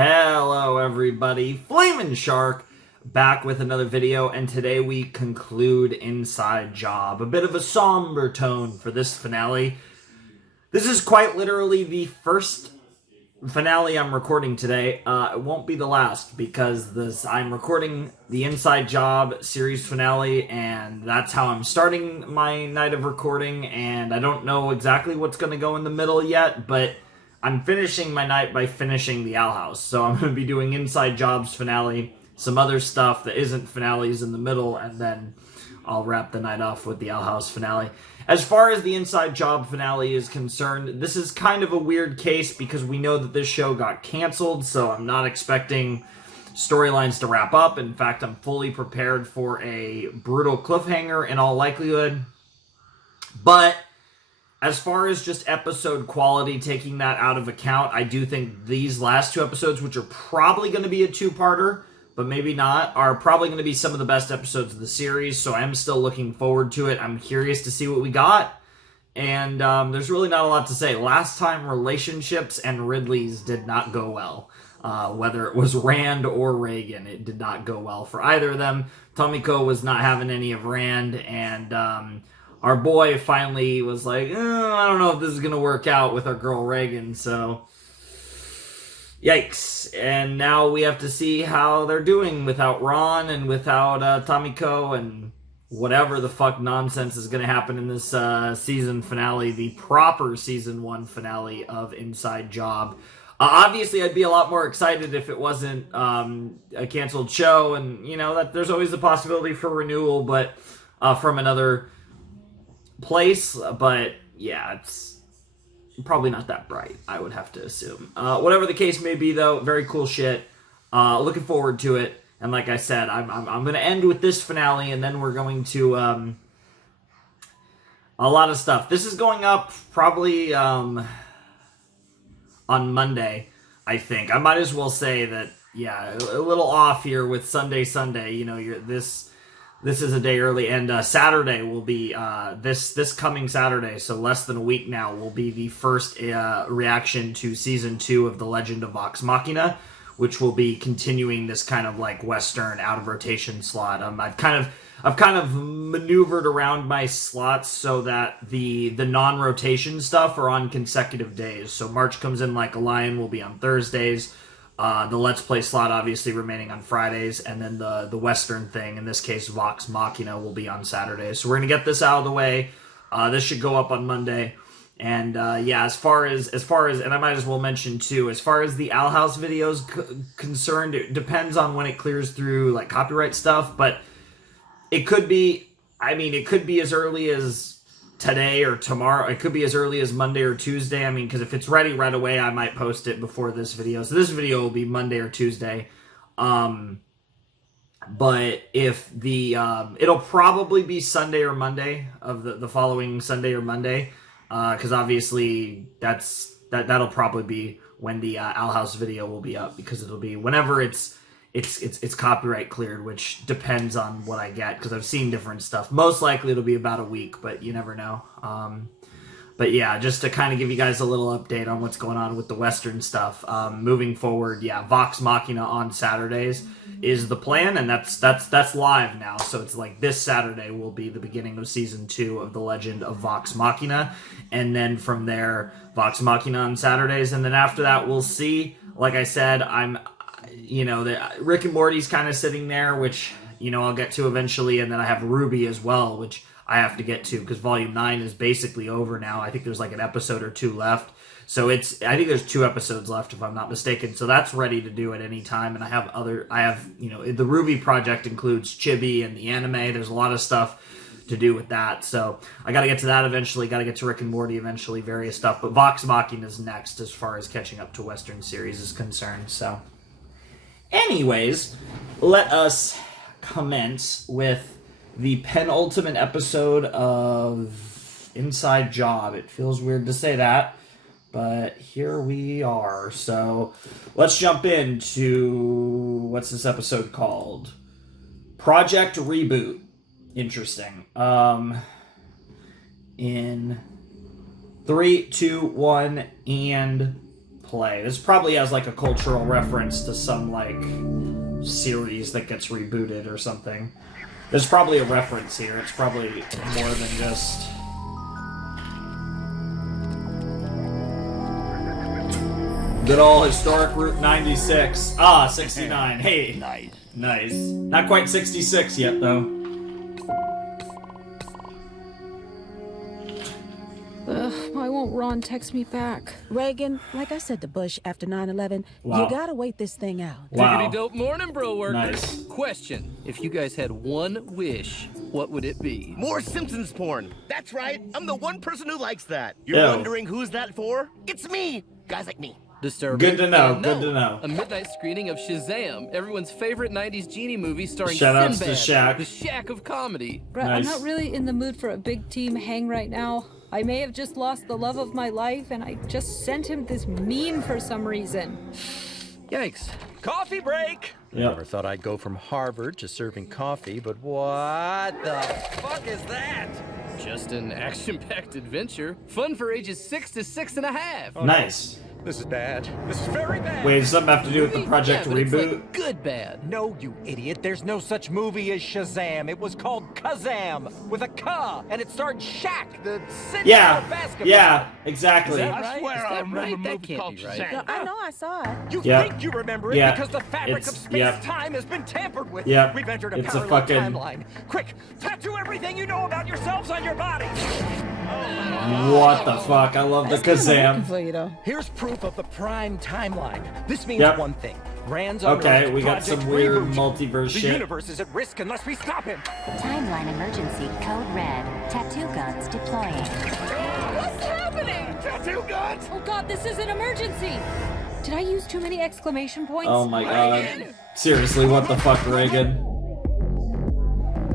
Hello everybody, Flamin' Shark back with another video, and today we conclude Inside Job. A bit of a somber tone for this finale. This is quite literally the first finale I'm recording today. It won't be the last because I'm recording the Inside Job series finale, and that's how I'm starting my night of recording, and I don't know exactly what's going to go in the middle yet, but I'm finishing my night by finishing the Owl House. So I'm going to be doing Inside Job's finale, some other stuff that isn't finales in the middle, and then I'll wrap the night off with the Owl House finale. As far as the Inside Job finale is concerned, this is kind of a weird case because we know that this show got canceled, so I'm not expecting storylines to wrap up. In fact, I'm fully prepared for a brutal cliffhanger in all likelihood. But as far as just episode quality, taking that out of account, I do think these last two episodes, which are probably going to be a two-parter, but maybe not, are probably going to be some of the best episodes of the series, so I'm still looking forward to it. I'm curious to see what we got, and there's really not a lot to say. Last time, relationships and Ridley's did not go well. Whether it was Rand or Reagan, it did not go well for either of them. Tomiko was not having any of Rand, and our boy finally was like, I don't know if this is going to work out with our girl Reagan, so yikes. And now we have to see how they're doing without Ron and without Tomiko and whatever the fuck nonsense is going to happen in this season finale, the proper season 1 finale of Inside Job. Obviously, I'd be a lot more excited if it wasn't a canceled show, and, you know, that there's always the possibility for renewal, but from another place, but yeah, it's probably not that bright, I would have to assume. Whatever the case may be, though, very cool shit. Looking forward to it, and like I said, I'm going to end with this finale, and then we're going to a lot of stuff. This is going up probably on Monday, I think. I might as well say that, yeah, a little off here with Sunday. You know, This is a day early, and Saturday will be, this coming Saturday, so less than a week now, will be the first reaction to Season 2 of The Legend of Vox Machina, which will be continuing this kind of, like, Western out-of-rotation slot. I've kind of maneuvered around my slots so that the non-rotation stuff are on consecutive days. So March Comes In Like a Lion will be on Thursdays, the Let's Play slot obviously remaining on Fridays, and then the Western thing, in this case Vox Machina, will be on Saturdays. So we're going to get this out of the way. This should go up on Monday. And yeah, as far as, and I might as well mention too, as far as the Owl House videos concerned, it depends on when it clears through like copyright stuff, but it could be, it could be as early as today or tomorrow. It could be as early as Monday or Tuesday. Because if it's ready right away, I might post it before this video. So this video will be Monday or Tuesday. But if the it'll probably be Sunday or Monday of the following Sunday or Monday, because obviously that'll probably be when the Owl House video will be up, because it'll be whenever it's copyright cleared, which depends on what I get, because I've seen different stuff. Most likely it'll be about a week, but you never know. But yeah, just to kind of give you guys a little update on what's going on with the Western stuff. Moving forward, yeah, Vox Machina on Saturdays is the plan, and that's live now. So it's like this Saturday will be the beginning of Season 2 of The Legend of Vox Machina, and then from there, Vox Machina on Saturdays, and then after that, we'll see. Like I said, Rick and Morty's kind of sitting there, which, I'll get to eventually, and then I have Ruby as well, which I have to get to, because Volume 9 is basically over now. I think there's like an episode or two left. So I think there's 2 episodes left, if I'm not mistaken. So that's ready to do at any time, and I have the Ruby project includes Chibi and the anime. There's a lot of stuff to do with that. So I got to get to that eventually, got to get to Rick and Morty eventually, various stuff. But Vox Machina is next as far as catching up to Western series is concerned. So anyways, let us commence with the penultimate episode of Inside Job. It feels weird to say that, but here we are. So let's jump into, what's this episode called? Project Reboot. Interesting. In 3, 2, 1, and play. This probably has like a cultural reference to some like series that gets rebooted or something. There's probably a reference here. It's probably more than just... Good old historic Route 96. Ah, 69. Hey. Nice. Not quite 66 yet, though. Why won't Ron text me back? Reagan, like I said to Bush after 9/11, Wow. you gotta wait this thing out. Wow. Diggity dope morning, bro workers. Nice. Question: if you guys had one wish, what would it be? More Simpsons porn. That's right. I'm the one person who likes that. You're Ew. wondering who's that for? It's me. Guys like me. Disturbing. Good to know, No. good to know. A midnight screening of Shazam, everyone's favorite 90s genie movie starring Shoutouts to Sinbad, Shaq. the Shack of comedy. Brett, Nice. I'm not really in the mood for a big team hang right now. I may have just lost the love of my life, and I just sent him this meme for some reason. Yikes. Coffee break! Yep. Never thought I'd go from Harvard to serving coffee, but what the fuck is that? Just an action-packed adventure. Fun for ages 6 to 6.5. Nice. This is bad. This is very bad. Wait, does something have to do with the Project Yeah, but it's Reboot? like good bad. No, you idiot. There's no such movie as Shazam. It was called Kazam with a K, and it starred Shaq, the Yeah, basketball. yeah, exactly. Is that right? That can't be right. No, I know I saw it. You Yeah. think you remember it Yeah. because the fabric It's- of space-time has been tampered with. Yep. We've entered a It's a parallel fucking- timeline. Quick, tattoo everything you know about yourselves on your body. What the fuck? I love the Kazam. For you, though. Here's proof of the prime timeline. This means Yep. one thing. Rand's Okay, unearthed we got Project some weird Reboot. multiverse The shit. universe is at risk unless we stop him. Timeline emergency code red. Tattoo guns deploying. What's happening? Tattoo guns! Oh god, this is an emergency! Did I use too many exclamation points? Oh my god. Seriously, what the fuck, Reagan?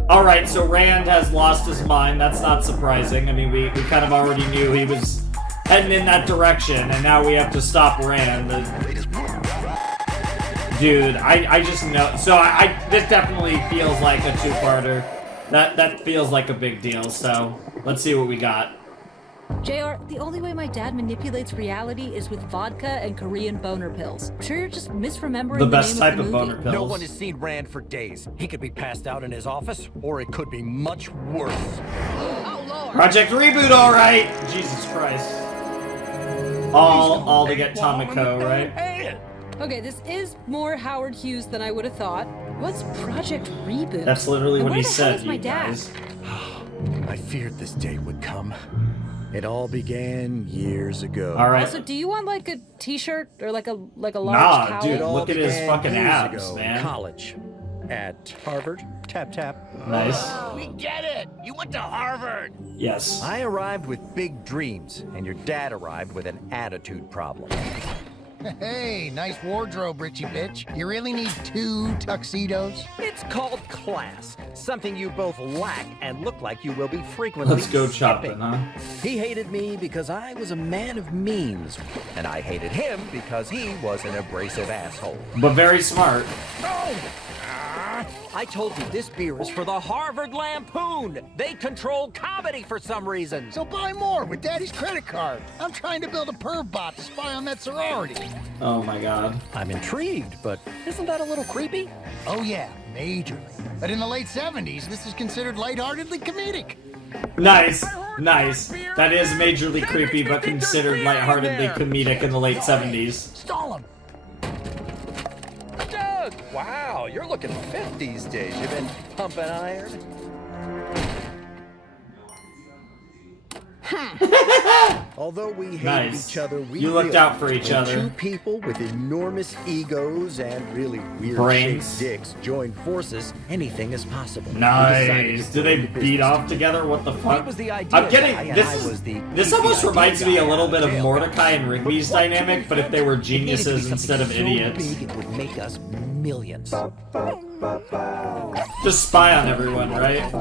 Alright, so Rand has lost his mind. That's not surprising. I mean, we kind of already knew he was heading in that direction, and now we have to stop Rand. Dude, I just know. So this definitely feels like a two-parter. That feels like a big deal, so let's see what we got. JR, the only way my dad manipulates reality is with vodka and Korean boner pills. I'm sure you're just misremembering The the best name type of the of movie. boner pills. No one has seen Rand for days. He could be passed out in his office, or it could be much worse. Project Reboot, alright! Jesus Christ. All to get Tomiko, right? Okay, this is more Howard Hughes than I would have thought. What's Project Reboot? That's literally And what where he the hell said, is my you dad? guys. I feared this day would come. It all began years ago. Alright. Also, do you want like a t-shirt or like a large Nah, cowl? dude, It all look at his began fucking years abs, ago, man. College. At Harvard. Tap, tap. Nice. We get it. You went to Harvard. Yes. I arrived with big dreams, and your dad arrived with an attitude problem. Hey, nice wardrobe, Richie bitch. You really need 2 tuxedos? It's called class, something you both lack and look like you will be frequently Let's go skipping. chopping, huh? He hated me because I was a man of means, and I hated him because he was an abrasive asshole. But very smart. I told you this beer is for the Harvard Lampoon. They control comedy for some reason. So buy more with Daddy's credit card. I'm trying to build a perv bot to spy on that sorority. Oh my god. I'm intrigued, but isn't that a little creepy? Oh yeah, majorly. But in the late 70s, this is considered lightheartedly comedic. Nice. Nice. That is majorly creepy, but considered lightheartedly comedic in the late 70s. Stall him. Doug! Wow, you're looking fit these days. You've been pumping iron? Although we hated Nice. each other, we You looked out for realized each when other. Two people with enormous egos and really weird Brains. shaped dicks join forces, anything is possible. We decided Nice. to Do go they into beat business off together? What the fuck? He was the idea I'm getting guy, and this. I Is was the this creepy almost idea reminds me guy a little out bit of jail. Mordecai and Rigby's dynamic, but if they were It needed to be geniuses instead of something so idiots. big it would make us millions. Just spy on everyone, right?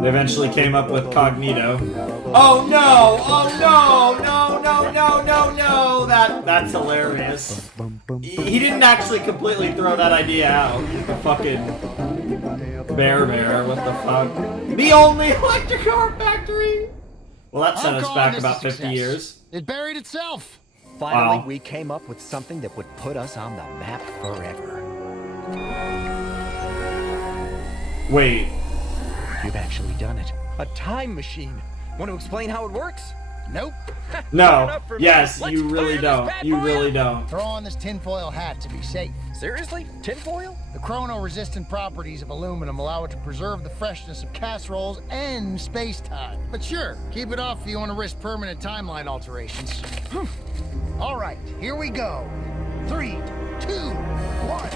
They eventually came up with Cognito. Oh no! Oh no! No! No! No! No! No! That's hilarious. He didn't actually completely throw that idea out. The fucking bear. What the fuck? The only electric car factory. Well, that set I'm us calling back this about a 50 success. years. It buried itself. Finally, Wow. we came up with something that would put us on the map forever. Wait. You've actually done it. A time machine. Want to explain how it works? Nope. No. Yes, Let's you really fire this don't. bad You boy really up. don't. Throw on this tinfoil hat to be safe. Seriously? Tinfoil? The chrono-resistant properties of aluminum allow it to preserve the freshness of casseroles and space-time. But sure, keep it off if you want to risk permanent timeline alterations. All right, here we go. 3, 2, 1.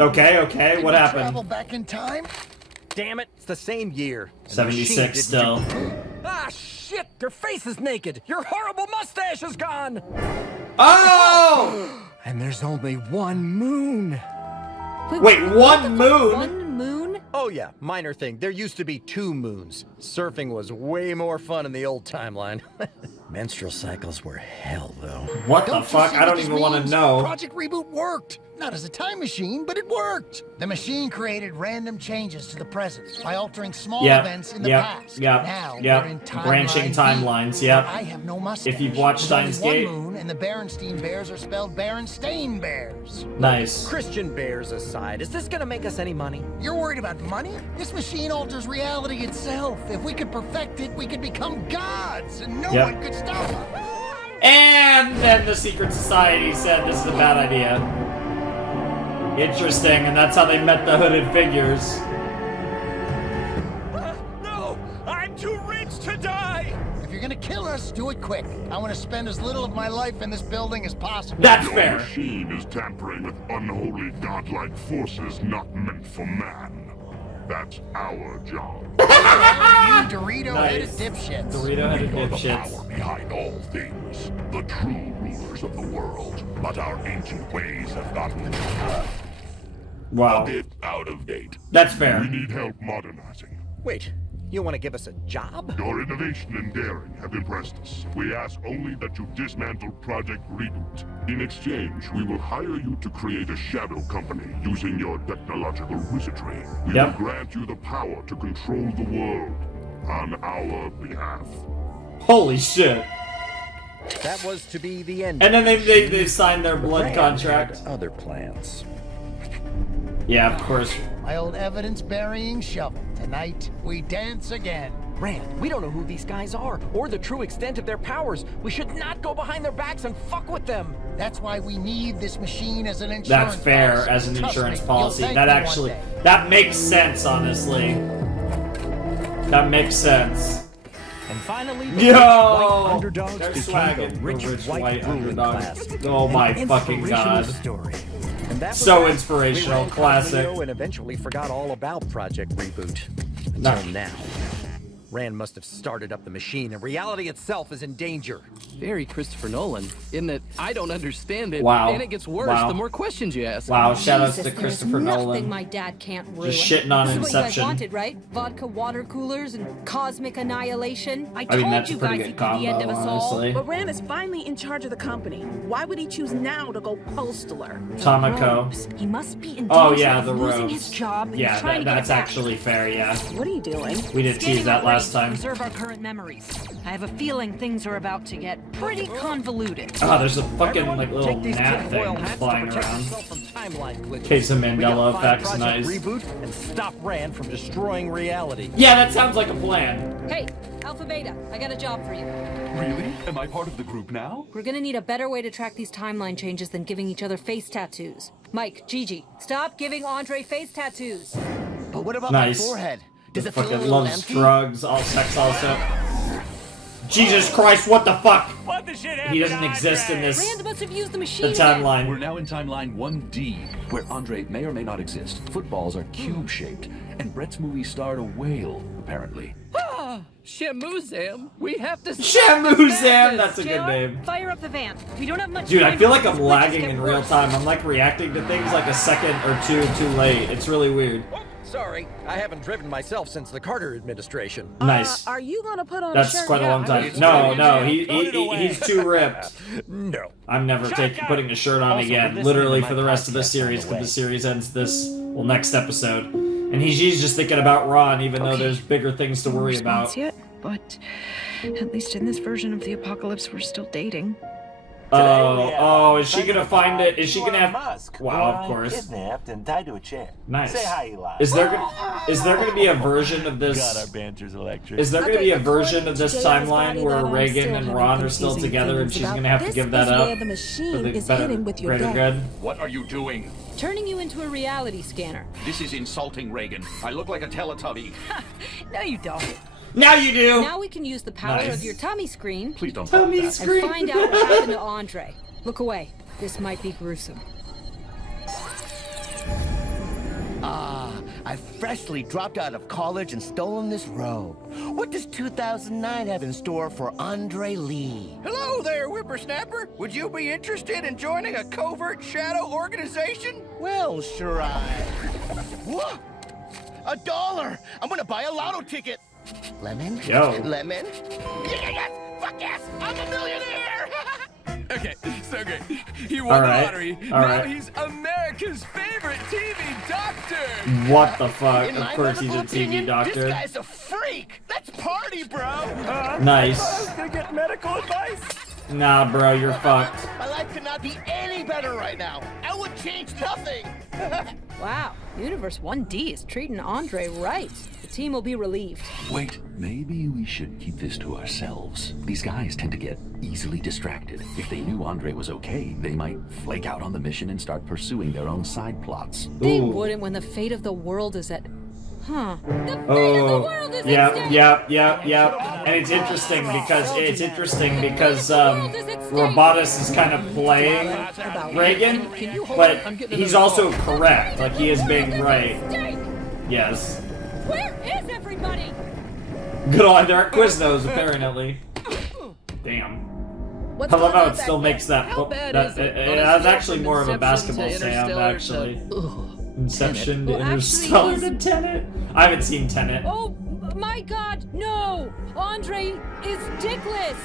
Okay, what happened? Travel back in time? Damn it, it's the same year. And the 76 machine didn't still. Ah, shit! Your face is naked! Your horrible mustache is gone! Oh! And there's only one moon. Wait, one moon? One moon? Oh yeah, minor thing. There used to be 2 moons. Surfing was way more fun in the old timeline. Menstrual cycles were hell, though. What the Don't you fuck? see I what don't this even want to means? know. Project Reboot worked. Not as a time machine, but it worked. The machine created random changes to the present by altering small Yep, events in the yep, past. yep, Now yep. we're in Branching timelines, B, yep. where I have no mustache. If you've watched There's only Steins Gate. one moon, and the Berenstein Bears are spelled Berenstain Bears. Nice. Christian Bears aside, is this gonna make us any money? You're worried about money? This machine alters reality itself. If we could perfect it, we could become gods, and no Yep. one could stop us. And then the secret society said this is a bad idea. Interesting, and that's how they met the hooded figures. No! I'm too rich to die! If you're gonna kill us, do it quick. I want to spend as little of my life in this building as possible. That's Your fair. machine is tampering with unholy godlike forces not meant for man. That's our job. You Dorito-headed Nice. dipshits. Dorito-headed We are the dipshits. power behind all things, the true rulers of the world. But our ancient ways have gotten a Wow. bit out of date. That's fair. We need help modernizing. Wait, you want to give us a job? Your innovation and daring have impressed us. We ask only that you dismantle Project Reboot. In exchange, we will hire you to create a shadow company using your technological wizardry. We Yep. will grant you the power to control the world on our behalf. Holy shit. That was to be the end. And then they signed their blood Rand contract. had other plans. Yeah, of course. My old evidence-burying shovel. Tonight, we dance again. Rand, we don't know who these guys are, or the true extent of their powers. We should not go behind their backs and fuck with them. That's why we need this machine as an insurance That's fair policy. as an Trust insurance me, policy. you'll thank That me one actually, day. that makes sense, honestly. That makes sense. And finally, the Yo! rich white underdogs They're became swagging, the the rich, rich white, white ruling underdogs. class. Oh An my fucking inspirational god. story. And that was So that. inspirational, We ran classic. Cognito and eventually forgot all about Project Reboot. Until Nah. now. Rand must have started up the machine, and reality itself is in danger. Very Christopher Nolan, in that I don't understand it, Wow. and it gets worse Wow. the more questions you ask. Wow, shout outs Jesus, to Christopher there's Nolan. nothing my dad can't ruin. Just shitting on This is what you guys Inception. wanted, right? Vodka water coolers and cosmic annihilation. I mean, that's a pretty good combo, honestly. But Rand is finally in charge of the company. Why would he choose now to go postular? Tamako. He must be in Oh danger yeah, of the losing robes. his job and Yeah, trying to get that's it back. actually fair, yeah. What are you doing? We did tease that last time. Preserve our current memories. I have a feeling things are about to get pretty convoluted. Oh, there's a fucking Everyone, like little take these gnat tinfoil thing hats to flying protect around. yourself from timeline glitches. Case of We gotta Mandela find effects, Project nice. Reboot and stop Rand from destroying reality. Yeah, that sounds like a plan. Hey, Alpha Beta, I got a job for you. Really? Am I part of the group now? We're gonna need a better way to track these timeline changes than giving each other face tattoos. Mike, Gigi, stop giving Andre face tattoos. But what about Nice. my forehead? Does The it feel a fucking little loves empty? drugs, all sex also. Jesus Christ, what the fuck? What the shit He doesn't exist in this Rand must have used the machine. the timeline. We're now in timeline 1D, where Andre may or may not exist. Footballs are cube-shaped, and Brett's movie starred a whale, apparently. Ah, Shamuzam, we have to Shamuzam, that's a good name. Fire up the van. We don't have much Dude, time I feel to like let I'm these glitches lagging get in real worse. time. I'm like reacting to things like a second or two too late. It's really weird. Sorry, I haven't driven myself since the Carter administration. Nice. Are you gonna put on a That's shirt? quite a now? long time. No, he's too ripped. No. I'm never putting a shirt on Also, again. we're listening Literally to for my the rest of the podcast, by series, the because way. the series ends this Well, next episode. And she's just thinking about Ron, even though there's bigger things to worry about. Yet, but at least in this version of the apocalypse, we're still dating. Oh, is she gonna find it? Is she gonna have... Wow, of course. Kidnapped and tied to a chair. Nice. Say hi, Eli. Is there gonna be a version of this... God, our banter's electric. Is there gonna be a version of this timeline where Reagan and Ron are still together and she's gonna have to give that up the machine for the is better, hidden with your greater dad. good? What are you doing? Turning you into a reality scanner. This is insulting, Reagan. I look like a Teletubby. No, you don't. Now you do! Now we can use the power Nice. of your tummy screen. Please don't Tummy that. screen. And find out what happened to Andre. Look away. This might be gruesome. I freshly dropped out of college and stolen this robe. What does 2009 have in store for Andre Lee? Hello there, whippersnapper. Would you be interested in joining a covert shadow organization? Well, sure What? $1! I'm gonna buy a lotto ticket. Lemon? Yo. Lemon? Yes! Fuck yes! I'm a millionaire! Okay, so good. He won the lottery. All Now right. he's America's favorite TV doctor. What the fuck? In Of my course he's a medical TV opinion, doctor. This guy's a freak! Let's party, bro! Nice. I was gonna get medical advice. Nah, bro, you're fucked. My life could not be any better right now. I would change nothing. Wow. Universe 1D is treating Andre right. The team will be relieved. Wait, maybe we should keep this to ourselves. These guys tend to get easily distracted. If they knew Andre was okay, they might flake out on the mission and start pursuing their own side plots. They Ooh. wouldn't when the fate of the world is at... Huh. The fate of the Oh, world is yep, at stake! yep. And it's interesting because Robotus is kind of playing Reagan, but he's also correct. Like, he is being right. Yes. Where is everybody? Good on there at Quiznos, apparently. Damn. I love how it still makes that. That's actually more of a basketball sound, actually. Inception to Interstellar to Tenet. I haven't seen Tenet. Oh my god, no! Andre is dickless!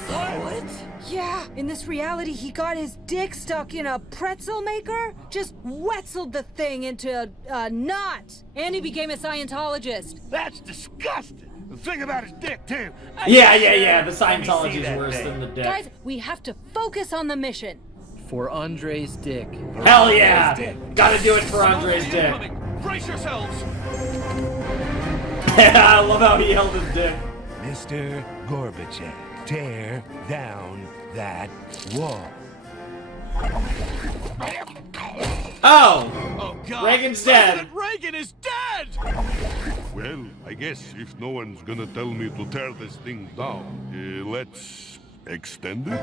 What? Yeah, in this reality, he got his dick stuck in a pretzel maker, just wetzeled the thing into a knot, and he became a Scientologist. That's disgusting. The thing about his dick, too. Yeah. The Scientology is worse than the dick. Guys, we have to focus on the mission. For Andre's dick. Hell yeah! Gotta do it for Andre's dick. Brace yourselves! I love how he held his dick. Mr. Gorbachev, tear down that wall. Oh! God. Reagan's dead. Reagan is dead! Well, I guess if no one's gonna tell me to tear this thing down, let's extend it?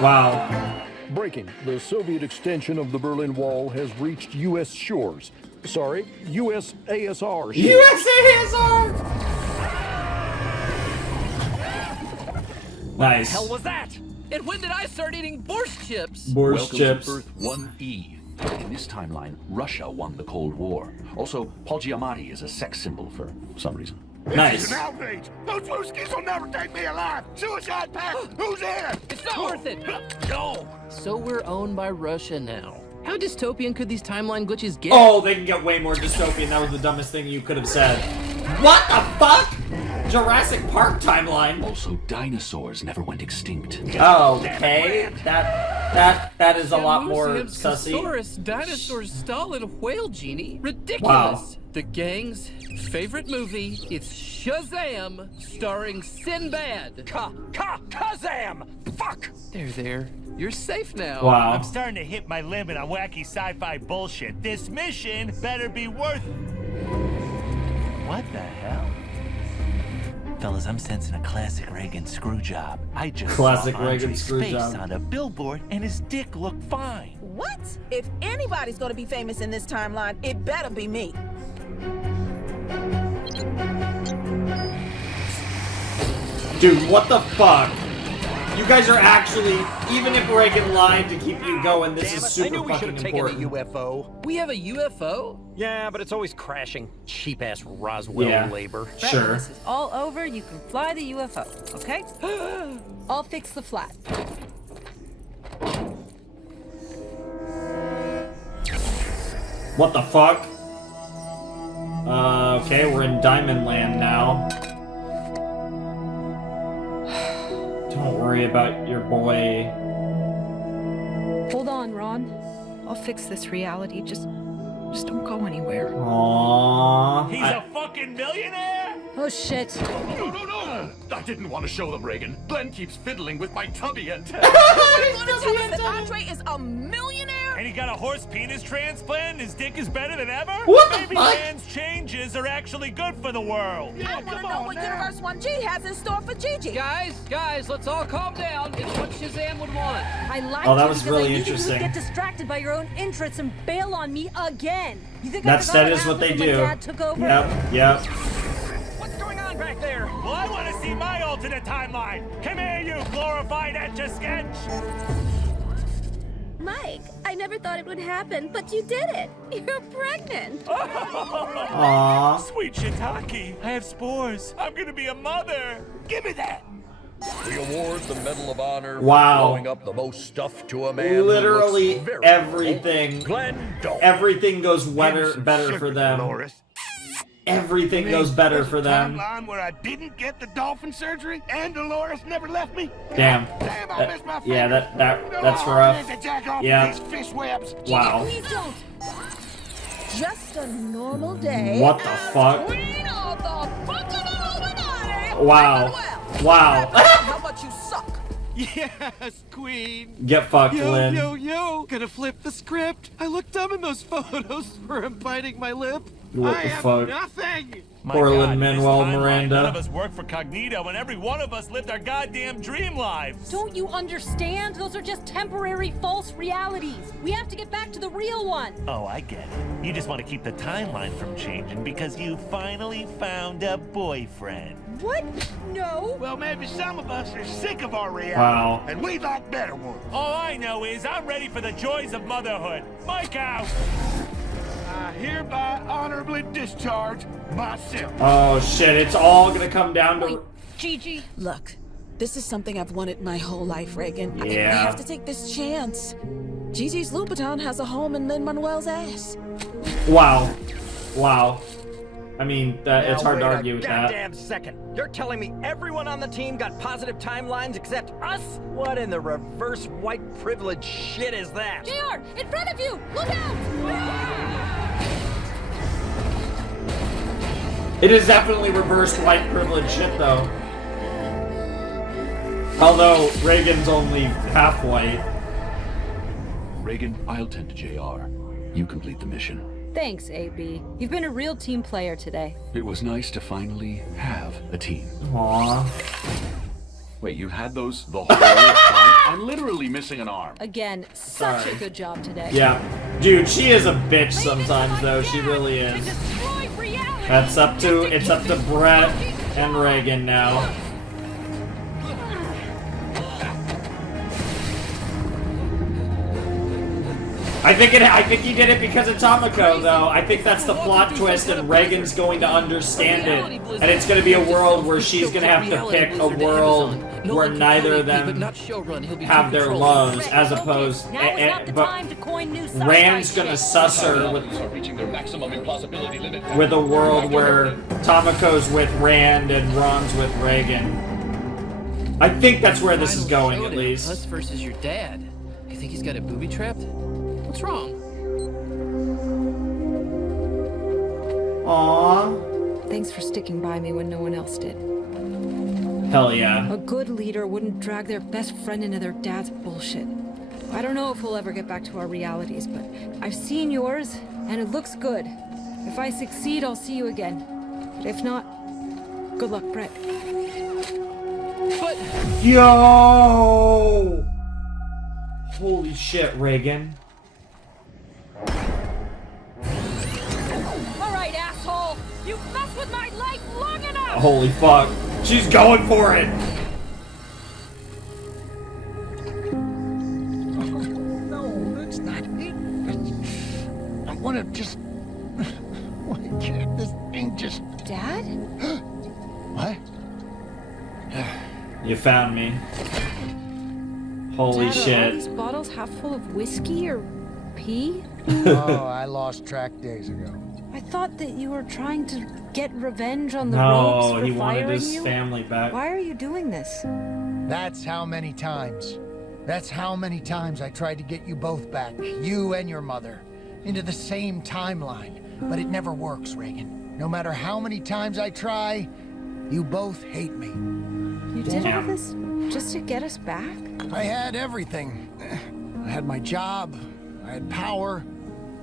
Wow. Breaking. The Soviet extension of the Berlin Wall has reached U.S. shores. Sorry, USASR shores. USASR! Nice. Hell was that? And when did I start eating borscht chips? Borscht Welcome chips. to Earth 1E. In this timeline, Russia won the Cold War. Also, Paul Giamatti is a sex symbol for some reason. Nice. This is an outrage! Those Ruskies will never take me alive! Suicide pact! Who's in? It's not worth it. No! So we're owned by Russia now. How dystopian could these timeline glitches get? Oh, they can get way more dystopian. That was the dumbest thing you could have said. What the fuck? Jurassic Park timeline. Also, dinosaurs never went extinct. Oh, okay. That is a lot more sussy. Dinosaurs, Stalin, whale genie. Ridiculous. Wow. The gang's favorite movie, it's Shazam, starring Sinbad. Kazam! Fuck! There. You're safe now. Wow. I'm starting to hit my limit on wacky sci-fi bullshit. This mission better be worth it. What the hell? Fellas, I'm sensing a classic Reagan screw job. I just Classic saw Reagan Andre's screw face job. on a billboard and his dick looked fine. What? If anybody's gonna be famous in this timeline, it better be me. Dude, what the fuck? You guys are actually, even if Reagan lied to keep you going, this is super fucking important. UFO. We have a UFO? Yeah, but it's always crashing. Cheap-ass Roswell labor. Sure. When this is all over, you can fly the UFO, okay? I'll fix the flat. What the fuck? Okay, we're in Diamond Land now. Don't worry about your boy. Hold on, Ron. I'll fix this reality. Just don't go anywhere. Aww. He's a fucking millionaire? Oh shit. No! I didn't want to show them, Reagan. Glenn keeps fiddling with my tubby antenna. You want to tell us that Andre is a millionaire? And he got a horse penis transplant and his dick is better than ever? What the Maybe fuck? man's changes are actually good for the world. I want to know what Universe 1G has in store for Gigi. Guys, let's all calm down. It's what Shazam would want. I lied Oh, that to you was because really I knew interesting. you would get distracted by your own interests and bail on me again. You think That is what they do. My dad took over? Yep. What's going on back there? Well, I want to see my alternate timeline. Come here, you glorified Etch-a-Sketch. Mike, I never thought it would happen, but you did it. You're pregnant. Aww. Sweet shiitake. I have spores. I'm gonna be a mother. Give me that. We award the Medal of Honor Wow. for blowing up the most stuff to a man. who Literally looks very everything. old. Glenn, don't. Everything goes better for them. Everything goes better for them. Timeline where I didn't get the dolphin surgery and Dolores never left me. Damn. I missed my Yeah, finger. that's rough. I need to jack off Yeah. these fish webs. Wow. Please don't. Just a normal day. What the fuck? Queen of the fucking Illuminati. Wow. Wow. How much you suck. Yes, Queen. Get fucked, Lynn. Yo. Gonna flip the script. I look dumb in those photos for him biting my lip. What I the have fuck? nothing. Poor Lin-Manuel None of Miranda. us worked for Cognito, and every one of us lived our goddamn dream lives. Don't you understand? Those are just temporary false realities. We have to get back to the real one. Oh, I get it. You just want to keep the timeline from changing because you finally found a boyfriend. What? No. Well, maybe some of us are sick of our reality. Wow. And we'd like better ones. All I know is I'm ready for the joys of motherhood. Mike out. I hereby honorably discharge myself. Oh shit, it's all gonna come down to... Gigi. Look, this is something I've wanted my whole life, Reagan. I Yeah. have to take this chance. Gigi's Louboutin has a home in Lin-Manuel's ass. Wow. Wow. I mean, it's Now, hard to wait argue a with that. goddamn second. You're telling me everyone on the team got positive timelines except us? What in the reverse white privilege shit is that? JR, in front of you! Look out! It is definitely reversed white privilege shit, though. Although, Reagan's only half white. Reagan, I'll tend to JR. You complete the mission. Thanks, AB. You've been a real team player today. It was nice to finally have a team. Aww. Wait, you had those the whole time? I'm literally missing an arm. Again, such Sorry. a good job today. Yeah. Dude, she is a bitch sometimes, though. She really is. It's up to Brett and Reagan now. I think he did it because of Tomoko, though. I think that's the plot twist, and Reagan's going to understand it, and it's going to be a world where she's going to have to pick a world where neither of them have their loves, as opposed. Now is not the But time to coin new sci-fi Rand's going to shit. suss her Reaching their maximum implausibility limit. with a world where Tomoko's with Rand and Ron's with Reagan. I think that's where this is going, at least. Us versus your dad. You think he's got it booby trapped? What's wrong? Aww. Thanks for sticking by me when no one else did. Hell yeah. A good leader wouldn't drag their best friend into their dad's bullshit. I don't know if we'll ever get back to our realities, but I've seen yours, and it looks good. If I succeed, I'll see you again. But if not, good luck, Brett. But... Yo! Holy shit, Reagan. Alright, asshole! You've messed with my life long enough! Holy fuck. She's going for it! No, that's not it. I want to just... Why can't this thing just... Dad? What? You found me. Holy Dad, Are all shit. these bottles half full of whiskey or pee? Oh, I lost track days ago. I thought that you were trying to get revenge on the Robes No, for he wanted firing his you. family back. Why are you doing this? That's how many times. That's how many times I tried to get you both back, you and your mother, into the same timeline. But it never works, Reagan. No matter how many times I try, you both hate me. You did all this just to get us back? I had everything. I had my job. I had power.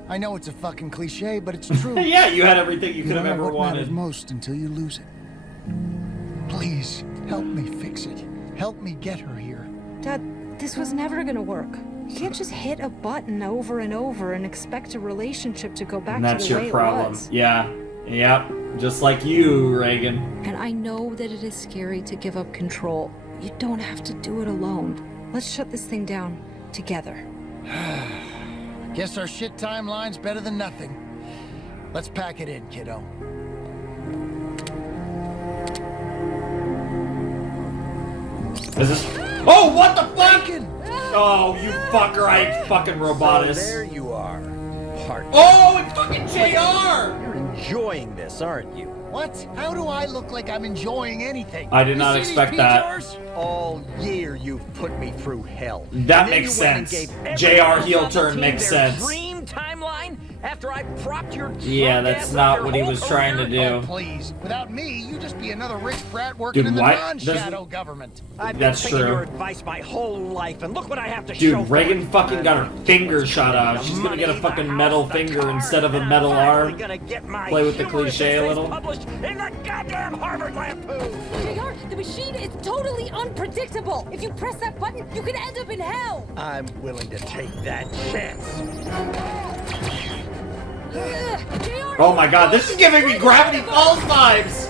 I know it's a fucking cliche, but it's true. Yeah, you had everything you could have ever what wanted. matters most until you lose it. Please, help me fix it. Help me get her here. Dad, this was never gonna work. You can't just hit a button over and over and expect a relationship to go back And that's to the your way problem. it was. Yeah. Yep. Just like you, Reagan. And I know that it is scary to give up control. You don't have to do it alone. Let's shut this thing down together. Guess our shit timeline's better than nothing. Let's pack it in, kiddo. Is this? Oh, what the fuck? Oh, you fucker! I fucking robotus. So there you are. Partner. Oh, it's fucking JR! You're enjoying this, aren't you? What? How do I look like I'm enjoying anything? I did not expect that. All year you've put me through hell. That makes sense. JR heel turn makes sense. Dream timeline after I propped your Yeah, that's not what he was trying to do. Oh, please. Without me, you'd just be another rich brat working Dude, in the what? non-shadow government. I've been That's taking true. your advice my whole life, and look what I have to show. Dude, Reagan fucking got her finger shot off. She's gonna get a fucking metal finger instead of a metal arm. Play with the cliche a little. Published in the goddamn Harvard Lampoon. JR, the machine is totally unpredictable. If you press that button, you can end up in hell. I'm willing to take that chance. Oh my god, this is giving me Gravity Falls vibes!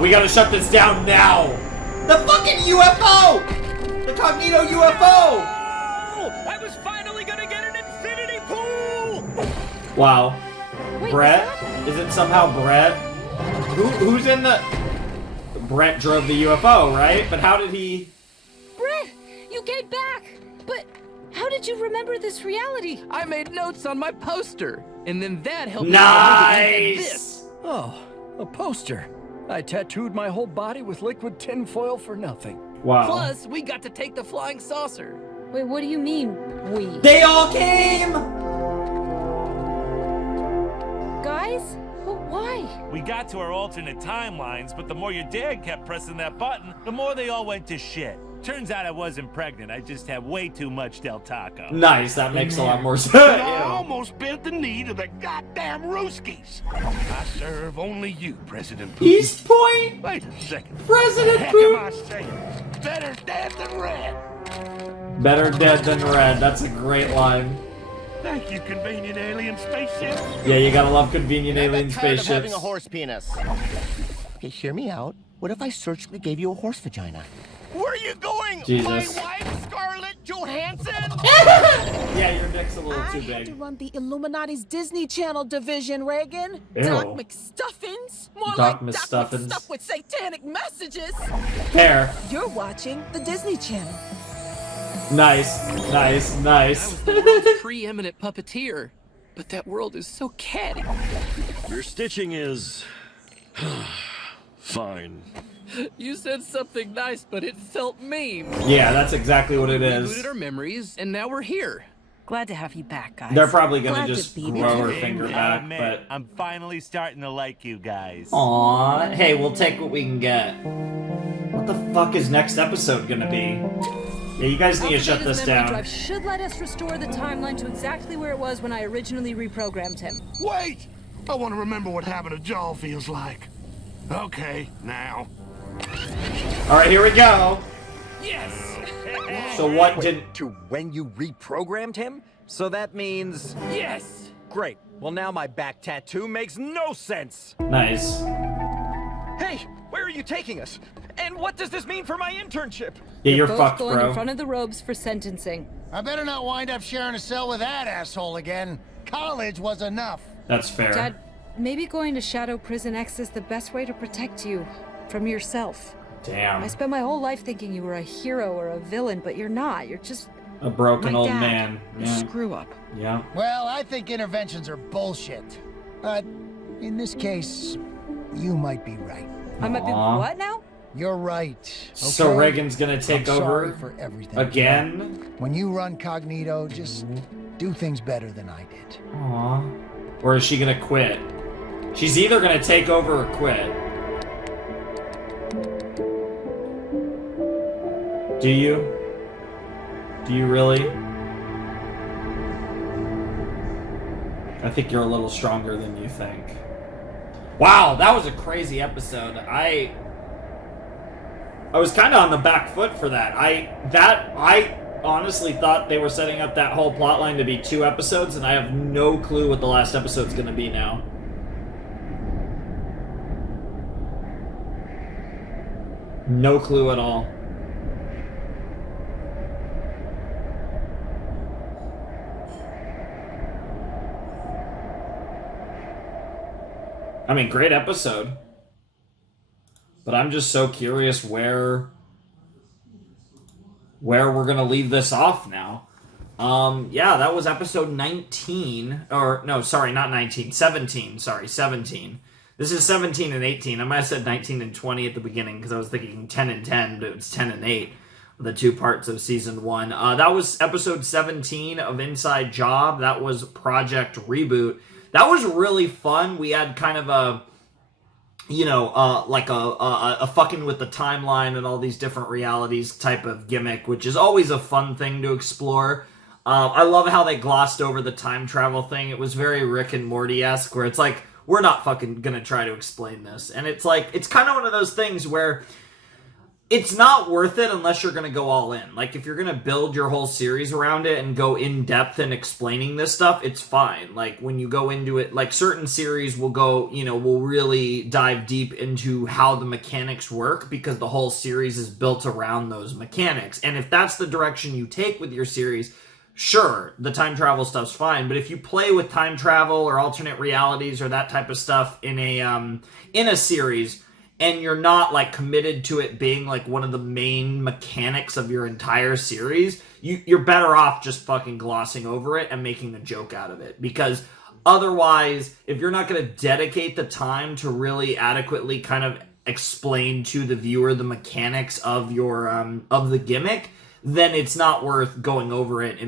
We gotta shut this down now! The fucking UFO! The Cognito UFO! Oh, I was finally gonna get an infinity pool! Wow. Brett? Is it somehow Brett? Who's in the... Brett drove the UFO, right? But how did he... Brett, you came back! But how did you remember this reality? I made notes on my poster, and then that helped me Nice! this. Oh, a poster. I tattooed my whole body with liquid tinfoil for nothing. Wow. Plus, we got to take the flying saucer. Wait, what do you mean, we? They all came! Guys? But why? We got to our alternate timelines, but the more your dad kept pressing that button, the more they all went to shit. Turns out I wasn't pregnant. I just had way too much Del Taco. Nice, that makes a lot more sense. And I almost bent the knee to the goddamn Ruskies. I serve only you, President Putin. East Point? Wait a second. President Heck Putin? am I saying? Better dead than red. Better dead than red. That's a great line. Thank you, convenient alien spaceship. Yeah, you gotta love convenient alien Tired of spaceships. having a horse penis. Okay, hear me out. What if I surgically gave you a horse vagina? Where are you going? Jesus. My wife, Scarlett Johansson? Yeah, your dick's a little too I had to big. run the Illuminati's Disney Channel division, Reagan. Ew. Doc McStuffins? More Doc like McStuffins. Doc McStuff with satanic messages. Fair. You're watching the Disney Channel. Nice, nice, I nice. was the world's preeminent puppeteer, but that world is so catty. Your stitching is... fine. You said something nice, but it felt mean. Yeah, that's exactly what it We is. rebooted our memories, and now we're here. Glad to have you back, guys. They're probably gonna Glad to just be grow her with you. finger I'll back, admit, but... I'm finally starting to like you guys. Aww, hey, we'll take what we can get. What the fuck is next episode gonna be? Yeah, you guys need to shut Al-Qaeda's this memory down. drive should let us restore the timeline to exactly where it was when I originally reprogrammed him. Wait! I want to remember what having a jaw feels like. Okay, now. Alright, here we go. Yes! So what did... To when you reprogrammed him? So that means... Yes! Great. Well, now my back tattoo makes no sense. Nice. Hey, where are you taking us? And what does this mean for my internship? Yeah, you're Both fucked, going bro. in front of the robes for sentencing. I better not wind up sharing a cell with that asshole again. College was enough. That's fair. Dad, maybe going to Shadow Prison X is the best way to protect you from yourself. Damn. I spent my whole life thinking you were a hero or a villain, but you're not. You're just A broken My old dad. man. Yeah. Screw up. Yeah. Well, I think interventions are bullshit. But in this case, you might be right. I might be Aw. what now? You're right. Okay? So Reagan's gonna take I'm sorry over for everything. again? When you run Cognito, just do things better than I did. Aw. Or is she gonna quit? She's either gonna take over or quit. Do you? Do you really? I think you're a little stronger than you think. Wow, that was a crazy episode. I was kind of on the back foot for that. I honestly thought they were setting up that whole plotline to be 2 episodes, and I have no clue what the last episode's going to be now. No clue at all. I mean, great episode. But I'm just so curious where we're going to leave this off now. Yeah, that was episode 19. Or, no, sorry, not 19. 17. Sorry, 17. This is 17 and 18. I might have said 19 and 20 at the beginning because I was thinking 10 and 10, but it was 10 and 8. The 2 parts of season 1. That was episode 17 of Inside Job. That was Project Reboot. That was really fun. We had kind of a, you know, like a fucking with the timeline and all these different realities type of gimmick, which is always a fun thing to explore. I love how they glossed over the time travel thing. It was very Rick and Morty-esque, where it's like, we're not fucking gonna try to explain this. And it's like, it's kind of one of those things where it's not worth it unless you're going to go all in. Like, if you're going to build your whole series around it and go in depth in explaining this stuff, it's fine. Like, when you go into it, like, certain series will go, you know, will really dive deep into how the mechanics work because the whole series is built around those mechanics. And if that's the direction you take with your series, sure, the time travel stuff's fine. But if you play with time travel or alternate realities or that type of stuff in a series, and you're not, like, committed to it being, like, one of the main mechanics of your entire series, you're better off just fucking glossing over it and making a joke out of it. Because otherwise, if you're not going to dedicate the time to really adequately kind of explain to the viewer the mechanics of your, of the gimmick, then it's not worth going over it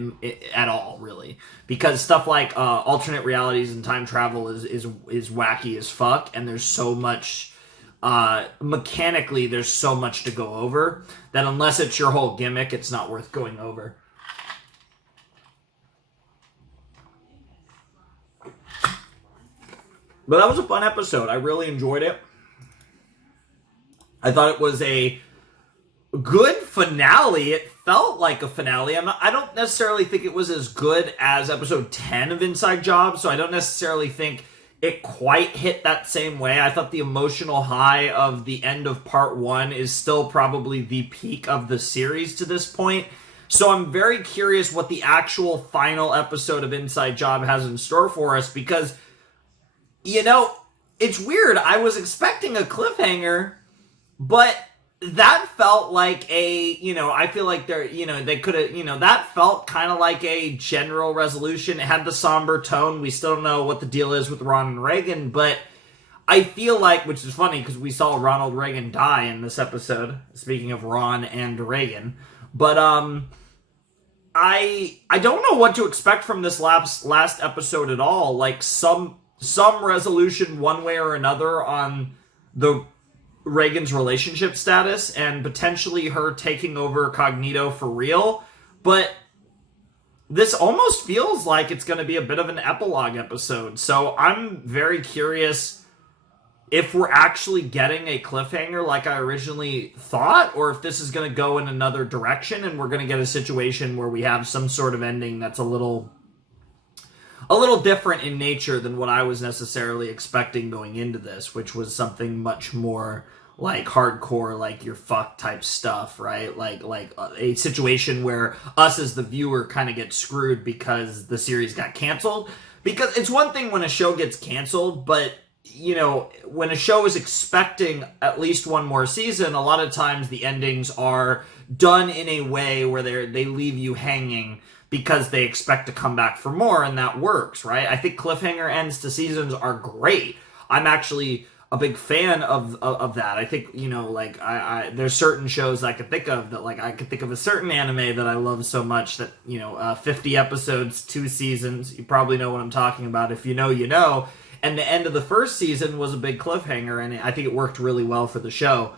at all, really. Because stuff like alternate realities and time travel is wacky as fuck, and there's so much... mechanically, there's so much to go over that unless it's your whole gimmick, it's not worth going over. But that was a fun episode. I really enjoyed it. I thought it was a good finale. It felt like a finale. I don't necessarily think it was as good as episode 10 of Inside Job, so I don't necessarily think it quite hit that same way. I thought the emotional high of the end of part 1 is still probably the peak of the series to this point. So I'm very curious what the actual final episode of Inside Job has in store for us because, you know, it's weird. I was expecting a cliffhanger, but that felt like a, you know, I feel like they're, you know, they could have, you know, that felt kind of like a general resolution. It had the somber tone. We still don't know what the deal is with Ron and Reagan, but I feel like, which is funny because we saw Ronald Reagan die in this episode, speaking of Ron and Reagan, but I don't know what to expect from this last episode at all. Like some resolution one way or another on the Reagan's relationship status and potentially her taking over Cognito for real, but this almost feels like it's going to be a bit of an epilogue episode, so I'm very curious if we're actually getting a cliffhanger like I originally thought, or if this is going to go in another direction and we're going to get a situation where we have some sort of ending that's a little different in nature than what I was necessarily expecting going into this, which was something much more like hardcore, like you're fucked type stuff, right? Like a situation where us as the viewer kind of get screwed because the series got canceled. Because it's one thing when a show gets canceled, but when a show is expecting at least one more season, a lot of times the endings are done in a way where they leave you hanging because they expect to come back for more, and that works, right? I think cliffhanger ends to seasons are great. I'm actually a big fan of that. I think, there's certain shows I could think of that, I could think of a certain anime that I love so much that, 50 episodes, 2 seasons, you probably know what I'm talking about. If you know, you know. And the end of the first season was a big cliffhanger, and I think it worked really well for the show.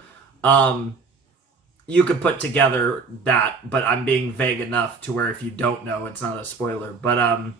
You could put together that, but I'm being vague enough to where if you don't know, it's not a spoiler. But,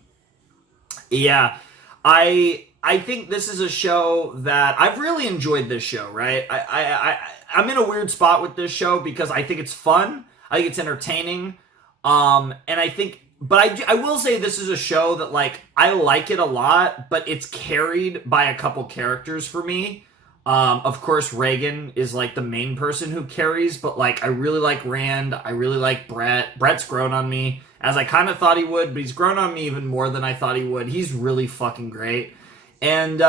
yeah, I think this is a show that I've really enjoyed this show, right? I'm in a weird spot with this show because I think it's fun. I think it's entertaining. And I think, but I will say this is a show that I like it a lot, but it's carried by a couple characters for me. Of course, Reagan is the main person who carries, but I really like Rand. I really like Brett. Brett's grown on me as I kind of thought he would, but he's grown on me even more than I thought he would. He's really fucking great. And,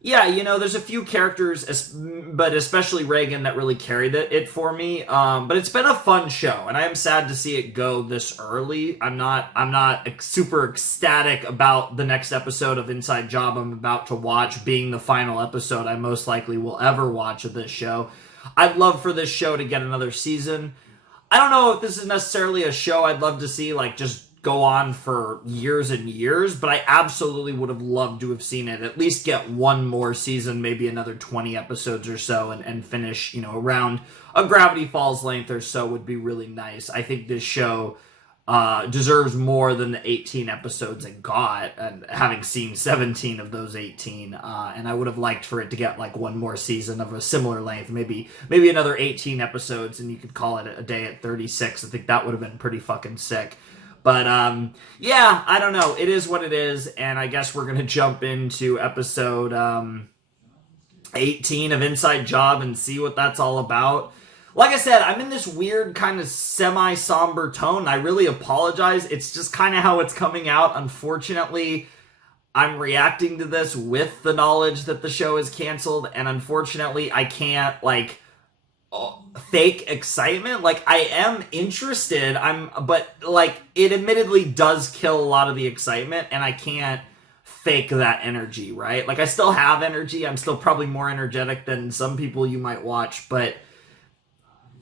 there's a few characters, but especially Reagan, that really carried it for me. But it's been a fun show, and I am sad to see it go this early. I'm not super ecstatic about the next episode of Inside Job I'm about to watch being the final episode I most likely will ever watch of this show. I'd love for this show to get another season. I don't know if this is necessarily a show I'd love to see, just go on for years and years, but I absolutely would have loved to have seen it at least get one more season, maybe another 20 episodes or so, and finish, around a Gravity Falls length or so would be really nice. I think this show deserves more than the 18 episodes it got, and having seen 17 of those 18, and I would have liked for it to get one more season of a similar length, maybe another 18 episodes, and you could call it a day at 36. I think that would have been pretty fucking sick. But, yeah, I don't know. It is what it is, and I guess we're going to jump into episode 18 of Inside Job and see what that's all about. Like I said, I'm in this weird kind of semi-somber tone. I really apologize. It's just kind of how it's coming out. Unfortunately, I'm reacting to this with the knowledge that the show is canceled, and unfortunately, I can't, fake excitement. I am interested, but it admittedly does kill a lot of the excitement, and I can't fake that energy, right? I still have energy. I'm still probably more energetic than some people you might watch, but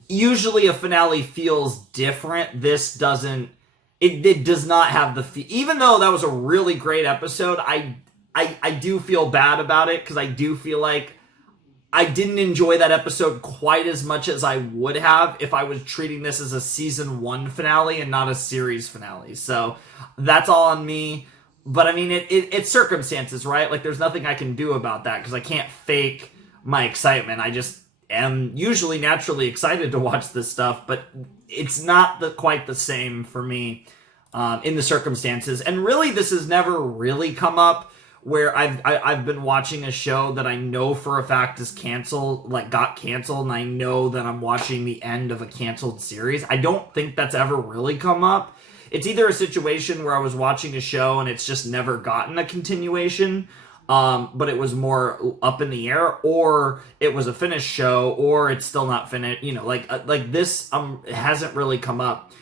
usually a finale feels different. This doesn't. It does not have the even though that was a really great episode, I do feel bad about it, because I do feel like I didn't enjoy that episode quite as much as I would have if I was treating this as a season 1 finale and not a series finale. So that's all on me. But I mean, it's circumstances, right? There's nothing I can do about that, because I can't fake my excitement. I just am usually naturally excited to watch this stuff, but it's not quite the same for me in the circumstances. And really, this has never really come up where I've been watching a show that I know for a fact is canceled, got canceled, and I know that I'm watching the end of a canceled series. I don't think that's ever really come up. It's either a situation where I was watching a show and it's just never gotten a continuation, but it was more up in the air, or it was a finished show, or it's still not finished. This hasn't really come up.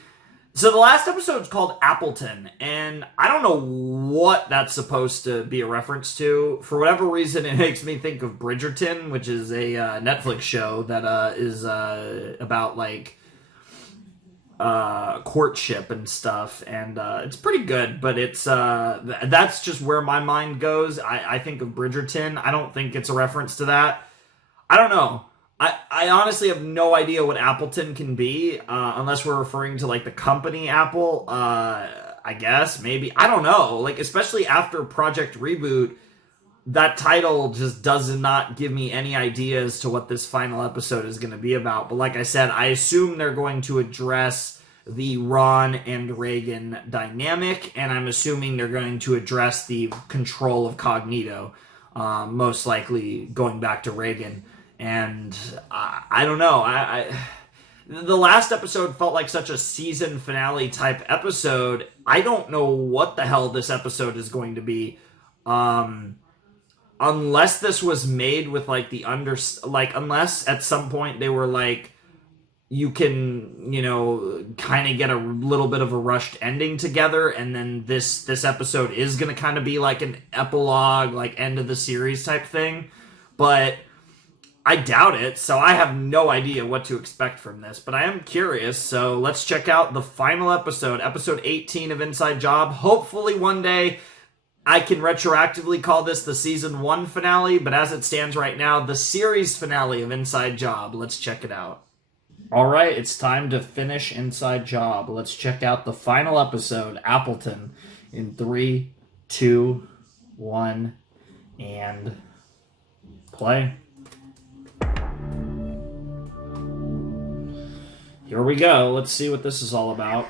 So the last episode is called Appleton, and I don't know what that's supposed to be a reference to. For whatever reason, it makes me think of Bridgerton, which is a Netflix show that is about courtship and stuff, and it's pretty good, but it's that's just where my mind goes. I think of Bridgerton. I don't think it's a reference to that. I don't know. I honestly have no idea what Appleton can be, unless we're referring to the company Apple. I guess maybe, I don't know. Especially after Project Reboot, that title just does not give me any ideas to what this final episode is going to be about. But like I said, I assume they're going to address the Ron and Reagan dynamic, and I'm assuming they're going to address the control of Cognito, most likely going back to Reagan. And I don't know. The last episode felt like such a season finale type episode. I don't know what the hell this episode is going to be. unless this was made with like unless at some point they were like, you can, you know, kind of get a little bit of a rushed ending together, and then this episode is going to kind of be like an epilogue, like end of the series type thing. But I doubt it, so I have no idea what to expect from this. But I am curious, so let's check out the final episode, episode 18 of Inside Job. Hopefully one day I can retroactively call this the season 1 finale, but as it stands right now, the series finale of Inside Job. Let's check it out. Alright, it's time to finish Inside Job. Let's check out the final episode, Appleton, in 3, 2, 1, and play. Here we go. Let's see what this is all about.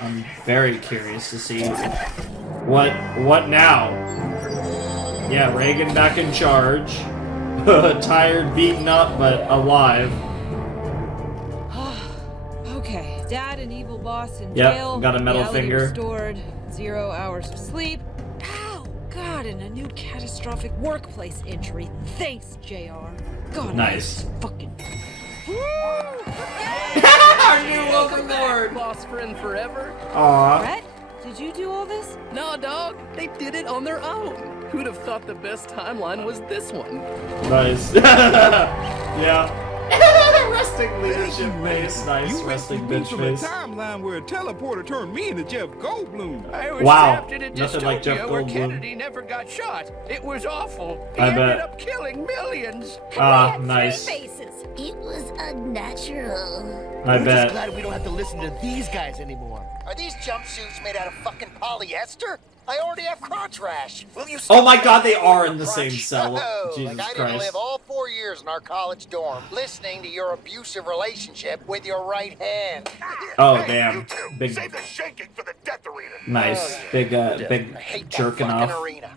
I'm very curious to see what now. Yeah, Reagan back in charge. Tired, beaten up, but alive. Okay, Dad and evil boss in Yep, jail. got a metal reality finger. Restored. 0 hours of sleep. Ow, God, and a new catastrophic workplace injury. Thanks, JR. God, nice. Fucking. Our new overlord. Boss friend forever. Aww. Brett, did you do all this? No, dog. They did it on their own. Who'd have thought the best timeline was this one? Nice. Yeah. Resting leadership face. Nice resting bitch from face. a timeline where a teleporter turned me into Jeff Goldblum. I was Wow. trapped in a Nothing like Jeff dystopia where Goldblum. Kennedy never got shot. It was awful. He I ended bet. up killing millions. Ah, nice. It was unnatural. I We're bet. just glad we don't have to listen to these guys anymore. Are these jumpsuits made out of fucking polyester? I already have crotch rash. Will you Oh my god, they are in the same cell. Oh, Jesus like I didn't Christ. live all 4 years in our college dorm listening to your abusive relationship with your right hand. Oh, damn. Big, Save the shaking for the death arena. nice. Big jerking fucking off. arena.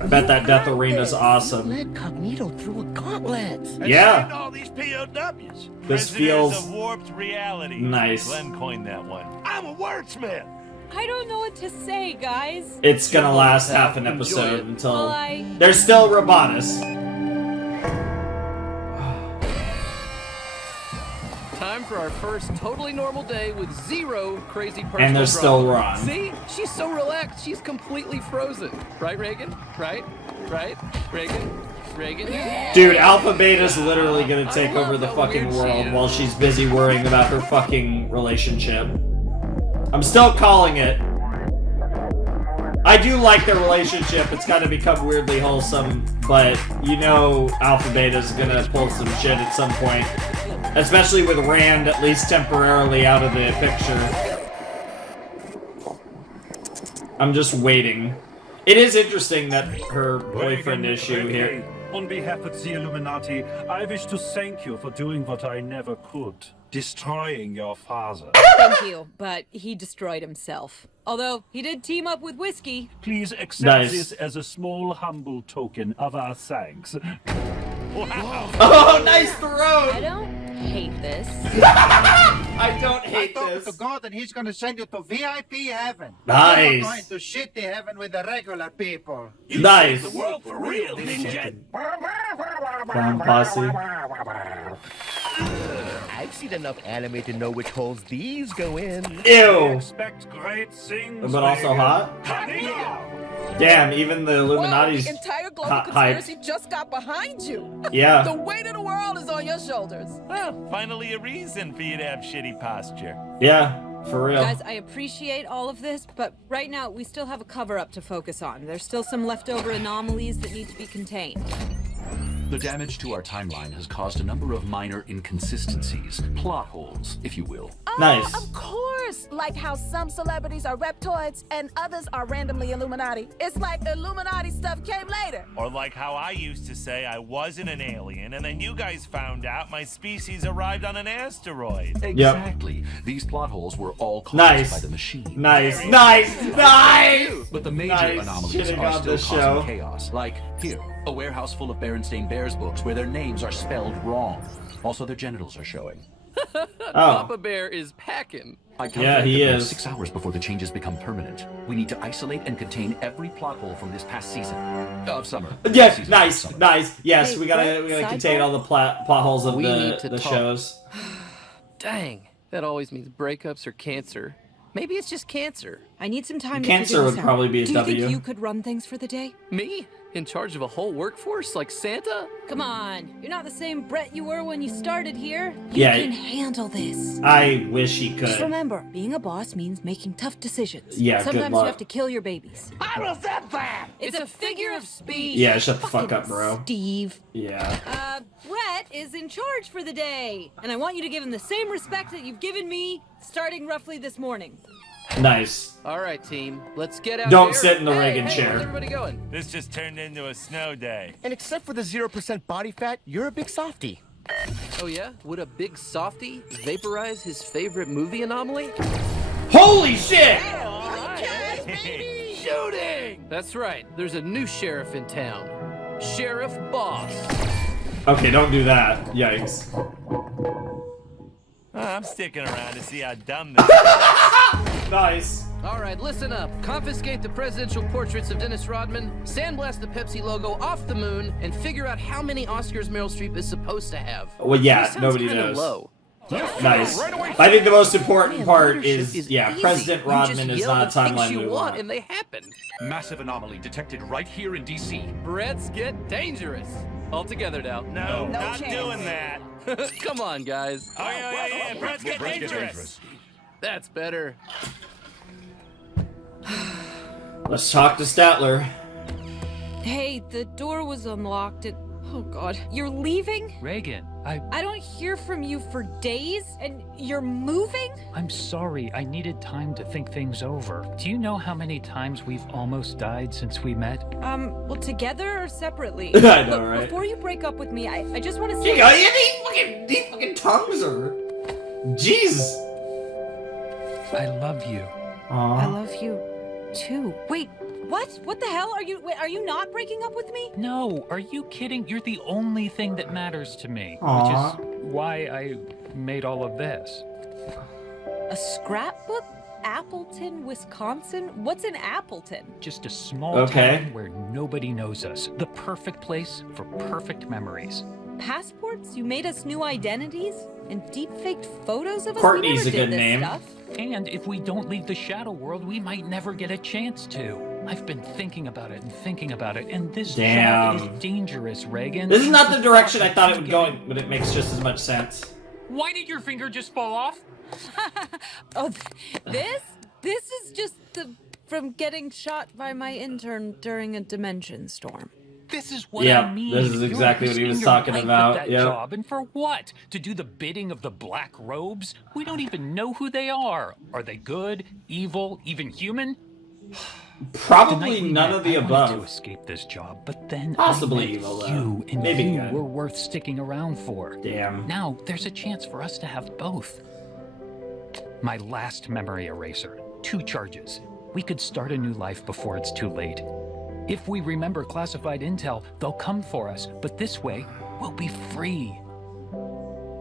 I bet that death arena's awesome. Led Cognito through a gauntlet. Yeah. All these POWs. This Prisoners feels of warped reality. nice. Glenn coined that one. I'm a wordsmith. I don't know what to say, guys. It's gonna last half an episode until Well, there's still Robotus. Time for our first totally normal day with 0 crazy personal And there's still drama. Ron. See? She's so relaxed, she's completely frozen. Right, Reagan? Right? Right? Reagan? Reagan? Dude, Alpha Beta's literally gonna take over the fucking world while she's busy worrying about her fucking relationship. I'm still calling it. I do like their relationship. It's kind of become weirdly wholesome, but you know Alpha Beta's gonna pull some shit at some point. Especially with Rand at least temporarily out of the picture. I'm just waiting. It is interesting that her boyfriend issue here. On behalf of the Illuminati, I wish to thank you for doing what I never could. Destroying your father. Thank you, but he destroyed himself. Although, he did team up with Whiskey. Please accept Nice. this as a small, humble token of our thanks. Wow. Oh, nice throw! I don't hate this. I don't hate this. this. To God, and he's gonna send you to VIP heaven. Nice. You're not going to shitty heaven with the regular people. Nice. The world for real, ninja. Clown posse. I've seen enough anime to know which holes these go in. Ew. Expect great things. But also Megan. hot? Damn, even the Illuminati's Whoa, the entire global hype. conspiracy just got behind you. Yeah. The weight of the world is on your shoulders. Well, finally a reason for you to have shitty posture. Yeah, for real. Guys, I appreciate all of this, but right now we still have a cover-up to focus on. There's still some leftover anomalies that need to be contained. The damage to our timeline has caused a number of minor inconsistencies, plot holes, if you will. Nice. Of course. Like how some celebrities are reptoids and others are randomly Illuminati. It's like Illuminati stuff came later. Or like how I used to say I wasn't an alien, and then you guys found out my species arrived on an asteroid. Exactly. These plot holes were all caused Nice. by the machine. Nice, nice, nice! But the major Nice. anomalies Shitting are on still this causing show. chaos. Like, here, a warehouse full of Berenstain Bears books where their names are spelled wrong. Also, their genitals are showing. Oh. Papa Bear is packing. Yeah, he we have is. 6 hours before the changes become permanent. We need to isolate and contain every plot hole from this past season of summer. Yeah, Season nice, of summer. nice. Yes, Hey, we gotta Brett, contain sidebar? all the plot holes of We need to the talk. shows. Dang, that always means breakups or cancer. Maybe it's just cancer. I need some time to Cancer figure would this out. probably be a Do you W. think you could run things for the day? Me? In charge of a whole workforce like Santa? Come on, you're not the same Brett you were when you started here. You Yeah. can handle this. I wish he Just could. remember, being a boss means making tough decisions. Yeah, good Sometimes luck. you have to kill your babies. How does that that? It's a figure of speech. Yeah, shut the fuck up, bro. Steve. Yeah. Brett is in charge for the day, and I want you to give him the same respect that you've given me, starting roughly this morning. Nice. All right, team. Let's get out Don't there. sit in the Hey, Reagan hey, chair. Where's everybody going? This just turned into a snow day. And except for the 0% body fat, you're a big softie. Oh yeah? Would a big softie vaporize his favorite movie anomaly? Holy shit! Shooting! That's right. There's a new sheriff in town. Sheriff Boss. Okay, don't do that. Yikes. I'm sticking around to see how dumb this is. Nice. All right, listen up. Confiscate the presidential portraits of Dennis Rodman, sandblast the Pepsi logo off the moon, and figure out how many Oscars Meryl Streep is supposed to have. Well, yeah, This sounds nobody kinda knows. Low. Nice. I think the most important part Leadership is, yeah, easy. President You Rodman just is yell not a the things timeline you we want, want. and they happen. Massive anomaly detected right here in D.C. Brett's get dangerous. All together now. No, not doing that. Come on, guys. Oh, yeah. Brett's get dangerous. That's better. Let's talk to Statler. Hey, the door was unlocked. Oh God, you're leaving? Reagan, I don't hear from you for days, and you're moving? I'm sorry. I needed time to think things over. Do you know how many times we've almost died since we met? Well, together or separately? I know, Look, right? Before you break up with me, I just want to say... These fucking tongues are... Jeez. I love you. I love you, too. Wait, what? What the hell? Are you not breaking up with me? No, are you kidding? You're the only thing that matters to me. Aw. Which is why I made all of this. A scrapbook? Appleton, Wisconsin? What's in Appleton? Just a small town where nobody knows us. The perfect place for perfect memories. Passports? You made us new identities? And deep-faked photos of us? Courtney's we a never good did this name. Stuff. And if we don't leave the shadow world, we might never get a chance to. I've been thinking about it and thinking about it, and this Damn. job is dangerous, Reagan. This is not the direction I thought it would go in, but it makes just as much sense. Why did your finger just fall off? Oh, this is just from getting shot by my intern during a dimension storm. This is what Yep, I mean. this is exactly what he was You're talking risking about, your life at that yep. job, and for what? To do the bidding of the black robes? We don't even know who they are. Are they good, evil, even human? Probably Tonight we none met, of the I wanted above. to escape this job, but then Possibly I met evil, though. you, and Maybe you good. were worth sticking around for. Damn. Now there's a chance for us to have both. My last memory eraser. 2 charges. We could start a new life before it's too late. If we remember classified intel, they'll come for us, but this way, we'll be free.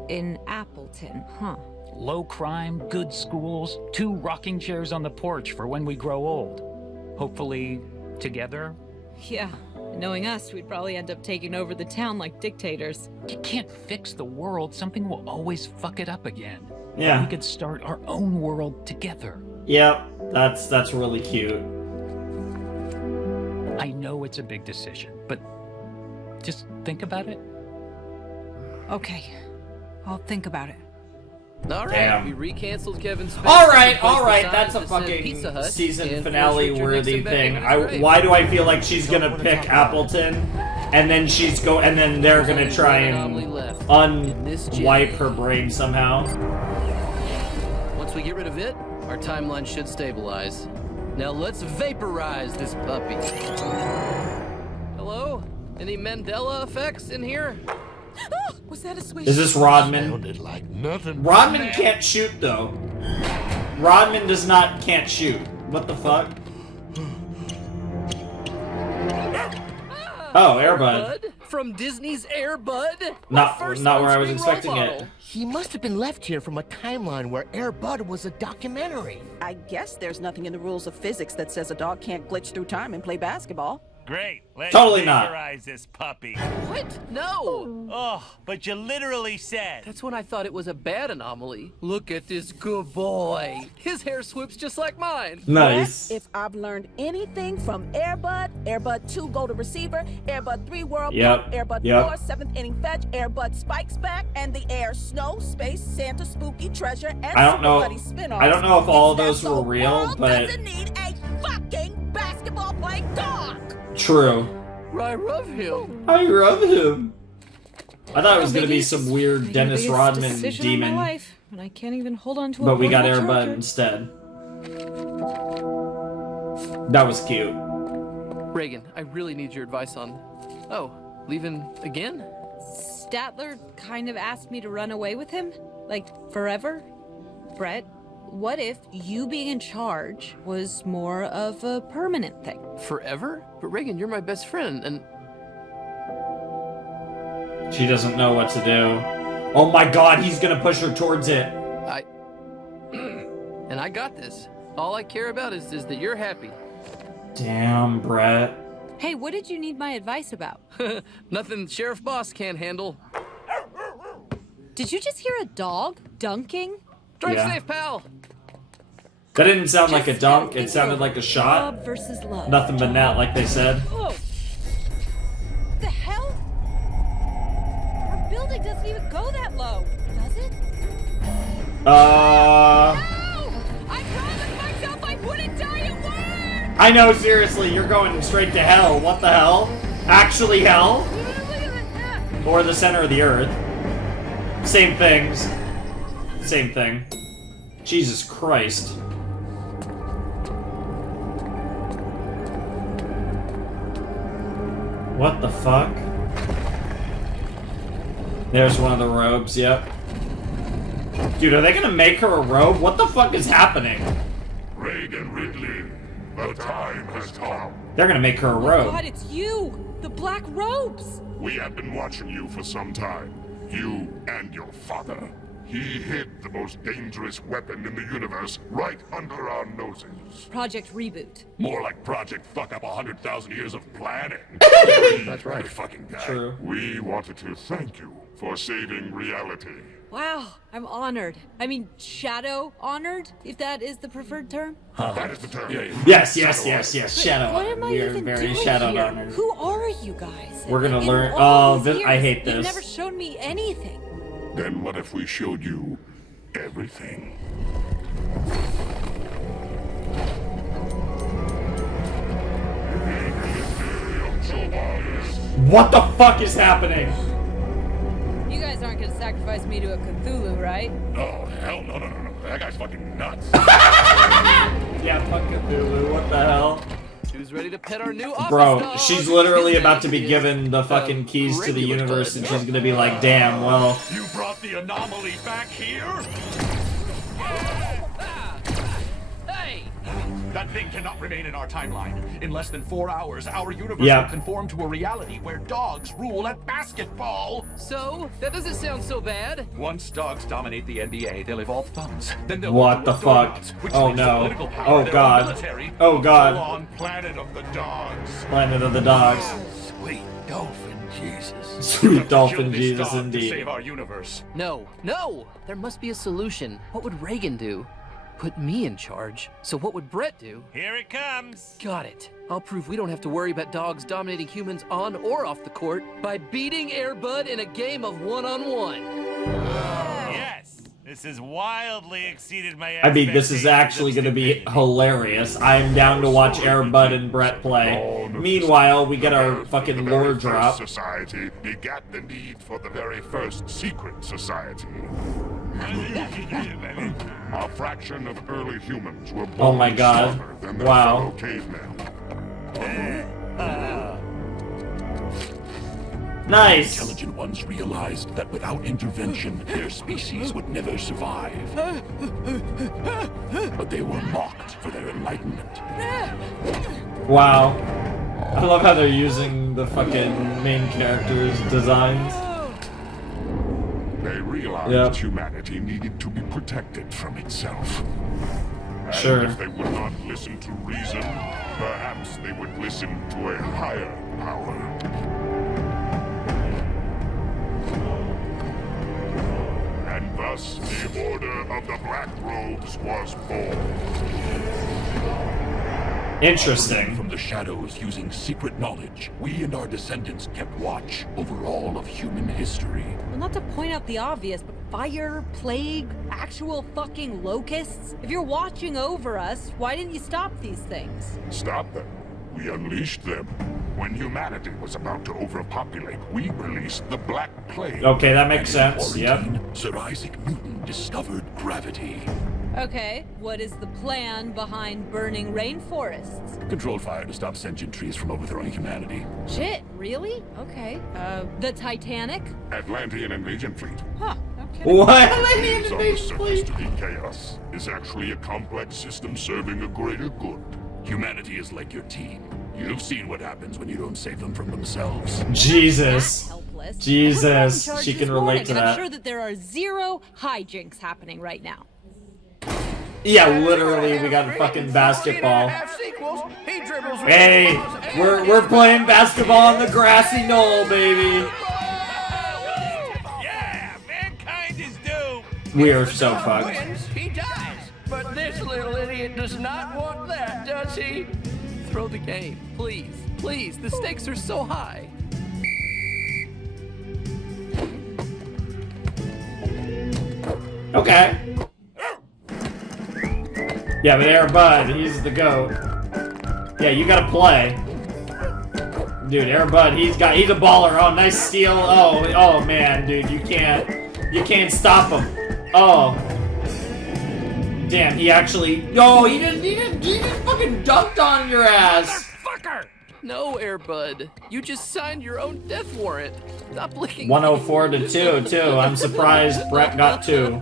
In Appleton, huh? Low crime, good schools, 2 rocking chairs on the porch for when we grow old. Hopefully, together. Yeah. Knowing us, we'd probably end up taking over the town like dictators. You can't fix the world. Something will always fuck it up again. Yeah. We could start our own world together. Yep, that's really cute. I know it's a big decision, but just think about it. Okay. I'll think about it. All right, Damn. we recanceled Kevin Spacey. All right, replaced all the right. signs That's a that said Pizza fucking Hut, season and finale forced Richard worthy Nixon back thing. into his grave. Why do I feel like she's gonna pick Appleton, and then and then they're gonna try and unwipe her brain somehow? Once we get rid of it, our timeline should stabilize. Now let's vaporize this puppy. Hello? Any Mandela effects in here? Was that a swish? Is this Rodman? Sounded like nothing. Rodman can't shoot though. Rodman can't shoot. What the fuck? Oh, Air Bud. From Disney's Air Bud? Not where I was expecting it. He must have been left here from a timeline where Air Bud was a documentary. I guess there's nothing in the rules of physics that says a dog can't glitch through time and play basketball. Great. Let's Totally not. vaporize this puppy. What? No! Oh, but you literally said. That's when I thought it was a bad anomaly. Look at this good boy. His hair swoops just like mine. Nice. If I've learned anything from Air Bud, Air Bud 2 go to receiver, Air Bud 3 world Yep. pump, Air Bud Yep. 4 7th inning fetch, Air Bud spikes back, and the Air Snow, Space, Santa, Spooky, Treasure, and I don't know. Super Buddy spin-offs. I don't know if all of Is those that were the real, world but doesn't need a fucking basketball playing dog. true. I love him. I love him. I thought it was gonna be Biggest- some weird making the Dennis biggest Rodman decision of my demon, life, and I can't even hold on to a but we got portable Air Bud charger. instead. That was cute. Reagan, I really need your advice on... Oh, leaving again? Statler kind of asked me to run away with him, like forever. Brett, what if you being in charge was more of a permanent thing? Forever? But Reagan, you're my best friend, and... She doesn't know what to do. Oh my god, he's gonna push her towards it. And I got this. All I care about is that you're happy. Damn, Brett. Hey, what did you need my advice about? Nothing Sheriff Boss can't handle. Did you just hear a dog dunking? Drive Yeah. safe, pal! That didn't sound like a dunk, it sounded like a shot. Love versus love. Nothing but net, like they said. Whoa. The hell? Our building doesn't even go that low, does it? I promised myself I wouldn't die at work! I know, seriously, you're going straight to hell. What the hell? Actually hell? Or the center of the earth. Same things. Same thing. Jesus Christ. What the fuck? There's one of the robes, yep. Dude, are they gonna make her a robe? What the fuck is happening? Reagan Ridley, the time has come. They're gonna make her a Oh robe. God, it's you! The black robes! We have been watching you for some time. You and your father. He hid the most dangerous weapon in the universe right under our noses. Project Reboot. More like Project Fuck Up 100,000 years of planning. That's right. Fucking guy. True. We wanted to thank you for saving reality. Wow, I'm honored. I mean, shadow honored, if that is the preferred term. That is the term. Yes. Shadow. What am I We are even very doing shadow here? honored. Who are you guys? We're gonna In learn. all Oh, these I years, hate You've this. never shown me anything. Then what if we showed you everything? What the fuck is happening? You guys aren't gonna sacrifice me to a Cthulhu, right? Oh, hell no. That guy's fucking nuts. Yeah, fuck Cthulhu. What the hell? Who's ready to pet our new office Bro, dog? she's literally His about to name be is, given the fucking keys to the regular universe, bud. and she's gonna be like, damn, well. You brought the anomaly back here? Hey! That thing cannot remain in our timeline. In less than 4 hours, our universe Yeah. will conform to a reality where dogs rule at basketball. So, that doesn't sound so bad. Once dogs dominate the NBA, they'll evolve thumbs. Then they'll What move the to fuck? donuts, which Oh leads to no. political power, Oh their god. own military, Oh a god. full-on Planet of the Dogs. Planet of the Dogs. Sweet dolphin Jesus. Sweet dolphin Kill this Jesus dog to indeed. save our universe. No. There must be a solution. What would Reagan do? Put me in charge. So what would Brett do? Here it comes. Got it. I'll prove we don't have to worry about dogs dominating humans on or off the court by beating Air Bud in a game of one-on-one. Yes, this has wildly exceeded my I mean, this is expectations actually of gonna be hilarious. I am down to watch Air Bud and Brett play. Meanwhile, we get our fucking lore First drop. society begat the need for the very first secret society. A fraction of early humans were born Oh my god. smarter than their Wow. fellow cavemen. Nice. Intelligent ones realized that without intervention, their species would never survive. But they were mocked for their enlightenment. Wow. I love how they're using the fucking main characters' designs. They realized humanity needed to be protected from itself. And if they would not listen to reason, perhaps they would listen to a higher power. And thus, the Order of the Black Robes was born. Interesting. From the shadows, using secret knowledge, we and our descendants kept watch over all of human history. Well, not to point out the obvious, but fire, plague, actual fucking locusts. If you're watching over us, why didn't you stop these things? Stop them. We unleashed them. When humanity was about to overpopulate, we released the Black Plague. Okay, that makes sense. Yep. Sir Isaac Newton discovered gravity. Okay, what is the plan behind burning rainforests? Controlled fire to stop sentient trees from overthrowing humanity. Shit, really? Okay. The Titanic? Atlantean invasion fleet. Huh, okay. What? Aliens on the surface to be chaos is actually a complex system serving a greater good. Humanity is like your team. You've seen what happens when you don't save them from themselves. Jesus. Jesus. Charged She this can relate morning, to and that. I'm sure that there are zero hijinks happening right now. Yeah, literally, we got fucking basketball. Hey, we're playing basketball on the grassy knoll, baby. Yeah, mankind is doomed. We are so fucked. He dies. But this little idiot does not want that, does he? Throw the game, please. Please, the stakes are so high. Okay. Yeah, but Air Bud, he's the GOAT. Yeah, you gotta play. Dude, Air Bud, he's a baller. Oh, nice steal. Oh man, dude, you can't stop him. Oh. Damn, he actually, he just fucking dunked on your ass. Fucker! No, Airbud. You just signed your own death warrant. Stop licking. 104 to 2, too. I'm surprised Brett got 2.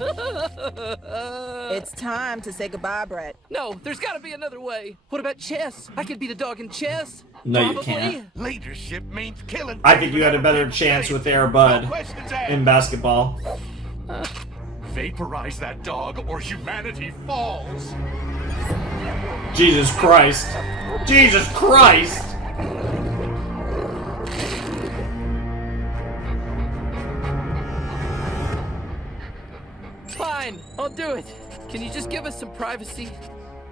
It's time to say goodbye, Brett. No, there's gotta be another way. What about chess? I could beat a dog in chess. No, you Probably. can't. Leadership means killing. I think you had a better chance with Air Bud in basketball. Vaporize that dog or humanity falls. Jesus Christ. Jesus Christ! Fine, I'll do it. Can you just give us some privacy?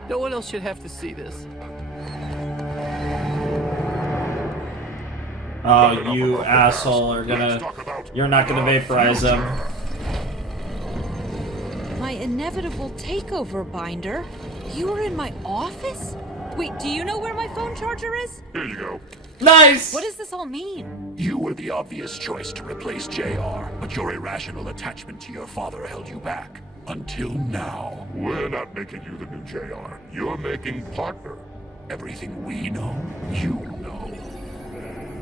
No one else should have to see this. Oh, you asshole you're not gonna vaporize them. My inevitable takeover, Binder? You were in my office? Wait, do you know where my phone charger is? Here you go. Nice! What does this all mean? You were the obvious choice to replace JR, but your irrational attachment to your father held you back. Until now. We're not making you the new JR. You're making partner. Everything we know, you know.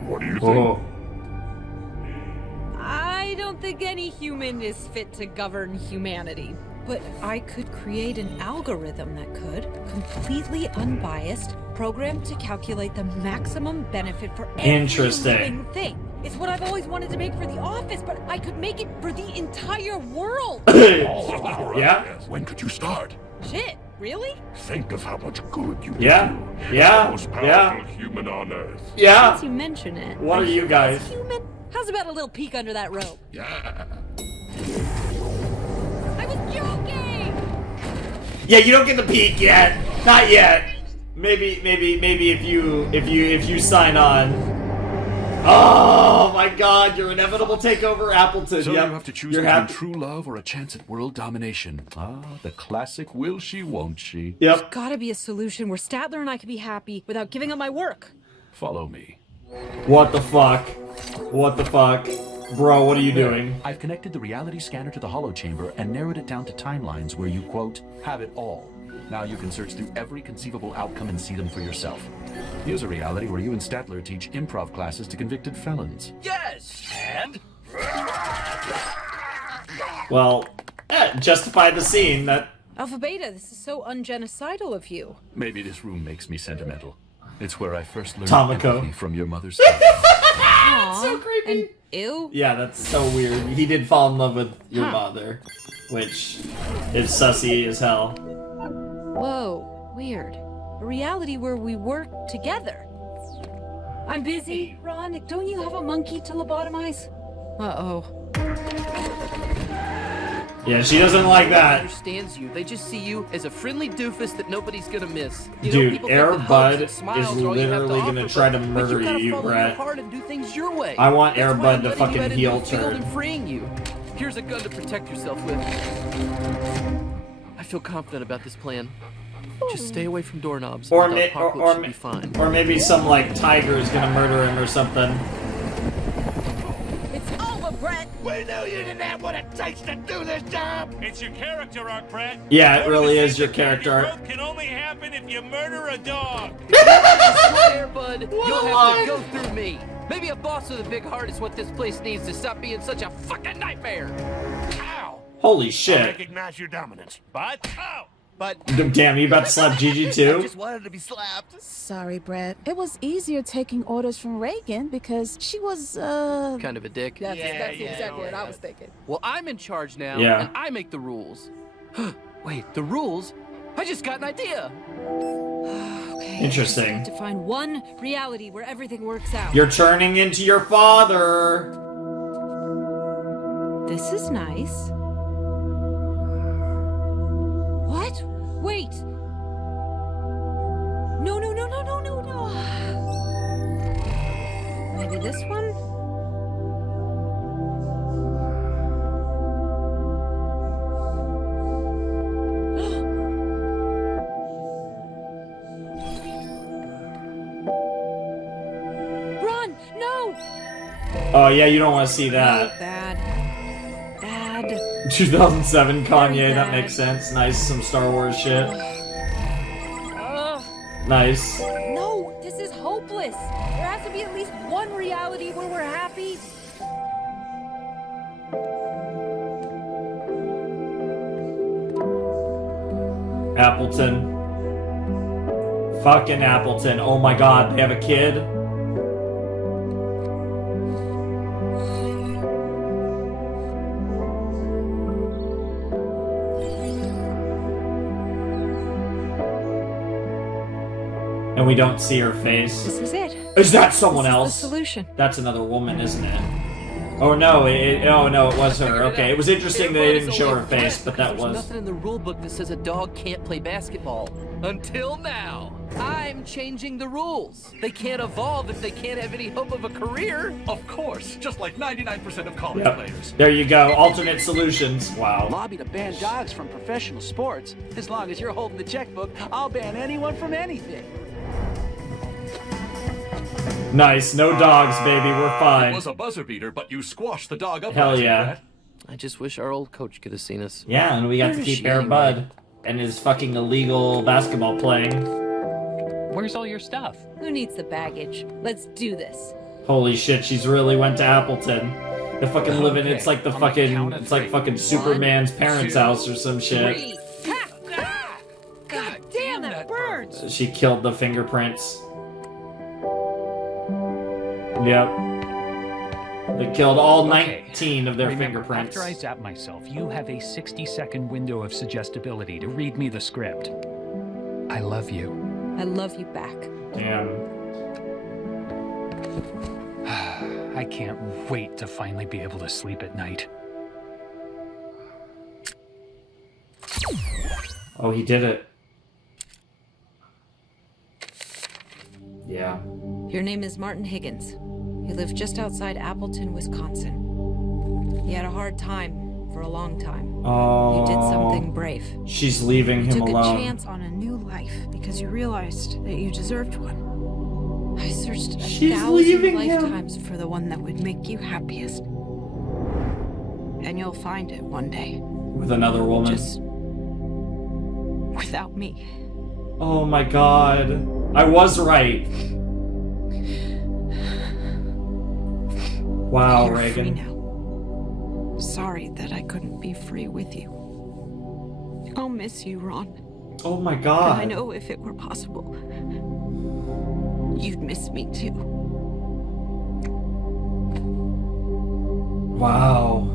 What do you think? Oh. I don't think any human is fit to govern humanity. But I could create an algorithm that could, completely unbiased, programmed to calculate the maximum benefit for every Interesting. living thing. It's what I've always wanted to make for the office, but I could make it for the entire world. Yeah? When could you start? Shit, really? Think of how much good you can Yeah? do. You're Yeah? the most powerful Yeah? human on Earth. Yeah? Since you mention it. What are you guys? Human? How's about a little peek under that robe? Yeah. I was joking! Yeah, you don't get the peek yet. Not yet. Maybe if you sign on. Oh my God! Your inevitable takeover, Appleton. So yep. you have to choose You're between happy. true love or a chance at world domination. Ah, the classic will she, won't she? Yep. There's gotta be a solution where Statler and I can be happy without giving up my work. Follow me. What the fuck? What the fuck? Bro, what are you doing? I've connected the reality scanner to the hollow chamber and narrowed it down to timelines where you, quote, have it all. Now you can search through every conceivable outcome and see them for yourself. Here's a reality where you and Statler teach improv classes to convicted felons. Yes, and Well, justify the scene. That Alpha Beta, this is so ungenocidal of you. Maybe this room makes me sentimental. It's where I first learned Tomoko. empathy from your mother's. Aw, so creepy. And ew. Yeah, that's so weird. He did fall in love with your mother, which is sussy as hell. Whoa, weird. A reality where we work together. I'm busy, Ron. Don't you have a monkey to lobotomize? Uh-oh. Yeah, she doesn't like that. Understands you. They just see you as a friendly doofus that nobody's gonna miss. You Dude, people Air think that Bud hugs and is smiles are all you have to literally gonna offer, try to but murder gotta you, follow your Brett. heart and do things your way. I want Air That's why Bud to I'm letting you fucking head into heel the field turn. and freeing you. Here's a gun to protect yourself with. I feel confident about this plan. Just stay away from doorknobs. Or, and the apocalypse should be fine. or maybe some like tiger is gonna murder him or something. It's over, Brett. We knew you didn't have what it takes to do this job. It's your character arc, Brett. Yeah, it really is your character arc. Growth can only happen if you murder a dog. There, bud. You'll have to go through me. Maybe a boss with a big heart is what this place needs to stop being such a fucking nightmare. Ow! Holy I shit. recognize your dominance. But, oh! But Damn, you about to slap Gigi I too? just wanted to be slapped. Sorry, Brett. It was easier taking orders from Reagan because she was, Kind of a dick. That's exactly what I was thinking. Well, I'm in charge now, Yeah. and I make the rules. Wait, the rules? I just got an idea. Okay. Interesting. I just have to find one reality where everything works out. You're turning into your father. This is nice. What? Wait. No. Maybe this one? Run! No! Oh yeah, you don't want to see that. Bad. 2007 Kanye, Very that bad. makes sense. Nice, some Star Wars shit. Ugh. Nice. No, this is hopeless. There has to be at least one reality where we're happy. Appleton. Fucking Appleton. Oh my god, they have a kid. And we don't see her face. This is it. Is that someone This is else? the solution. That's another woman, isn't it? Oh no, it was her. Okay, it was interesting they didn't show her face, but that There's was... nothing in the rule book that says a dog can't play basketball. Until now. I'm changing the rules. They can't evolve if they can't have any hope of a career. Of course, just like 99% of college Yep. players. There you go, alternate solutions. Wow. Lobby to ban dogs from professional sports. As long as you're holding the checkbook, I'll ban anyone from anything. Nice, no dogs, baby, we're It fine. was a buzzer beater, but you squashed the dog up. Hell last yeah. Brett. I just wish our old coach could have seen us. Yeah, and we got to Where is keep she Air anyway? Bud and his fucking illegal basketball playing. Where's all your stuff? Who needs the baggage? Let's do this. Holy shit, she's really went to Appleton. They're fucking living, it's like the fucking, it's like fucking Superman's parents' house or some shit. God damn, that burns! She killed the fingerprints. Yep. They killed all 19 of their Remember, fingerprints. after I zap myself, you have a 60-second window of suggestibility to read me the script. I love you. I love you back. Damn. I can't wait to finally be able to sleep at night. Oh, he did it. Yeah. Your name is Martin Higgins. You live just outside Appleton, Wisconsin. You had a hard time for a long time. Oh. You did something brave. She's leaving You him took alone. a chance on a new life because you realized that you deserved one. I searched a thousand leaving him. lifetimes for the one that would make you happiest. And you'll find it one day. With another woman. Just without me. Oh my god. I was right. Wow, You're Reagan. free now. Sorry that I couldn't be free with you. I'll miss you, Ron. Oh my god. And I know if it were possible, you'd miss me too. Wow.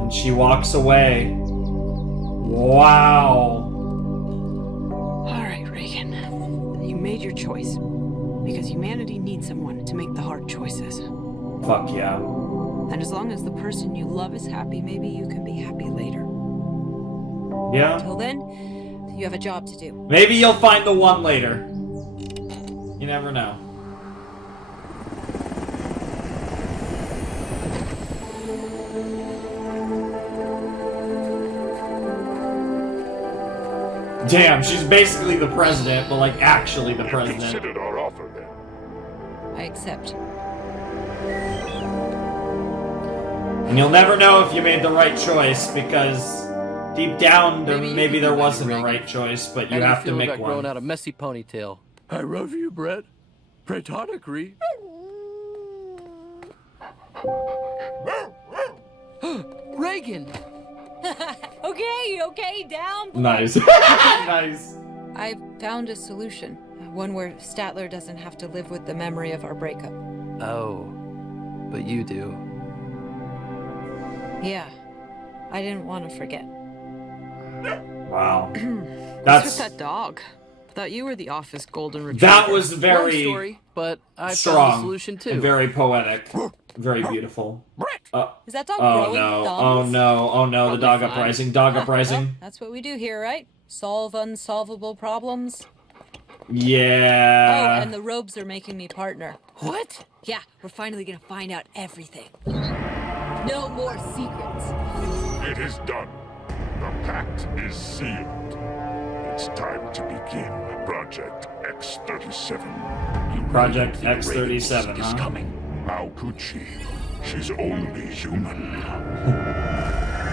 And she walks away. Wow. All right, Reagan. You made your choice. Because humanity needs someone to make the hard choices. Fuck yeah. And as long as the person you love is happy, maybe you can be happy later. Yeah. Until then, you have a job to do. Maybe you'll find the one later. You never know. Damn, she's basically the president, but like actually the president. Considered our offer then. I accept. And you'll never know if you made the right choice because deep down maybe there wasn't a right choice, but you have to make one. Growing out a messy ponytail. I love you, Brett. Platonically. Reagan! Okay, down. Nice. Nice. I've found a solution. One where Statler doesn't have to live with the memory of our breakup. Oh, but you do. Yeah. I didn't want to forget. Wow. What's with that dog? I thought you were the office golden retriever. That was very Long story, but I strong found a solution too. and very poetic. Very beautiful. Is that dog Oh growing no, thumbs? oh no, oh no, the dog Probably fine. uprising, dog Well, uprising. that's what we do here, right? Solve unsolvable problems. Yeah. Oh, and the robes are making me partner. What? Yeah, we're finally gonna find out everything. No more secrets. It is done. The pact is sealed. It's time to begin Project X-37. Project X-37, is huh? coming. How could she? She's only human.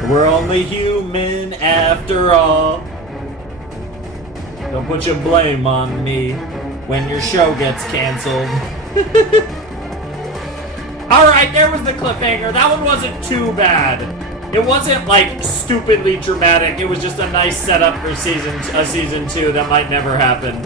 We're only human after all. Don't put your blame on me when your show gets canceled. Alright, there was the cliffhanger. That one wasn't too bad. It wasn't like stupidly dramatic. It was just a nice setup for season 2 that might never happen.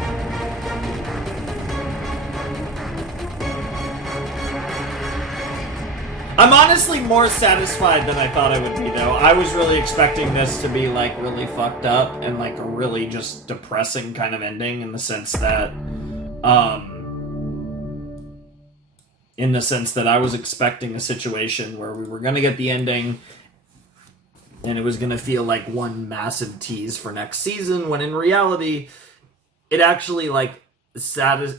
I'm honestly more satisfied than I thought I would be, though. I was really expecting this to be, like, really fucked up and, like, a really just depressing kind of ending in the sense that, I was expecting a situation where we were gonna get the ending and it was gonna feel like one massive tease for next season, when in reality, it actually, like,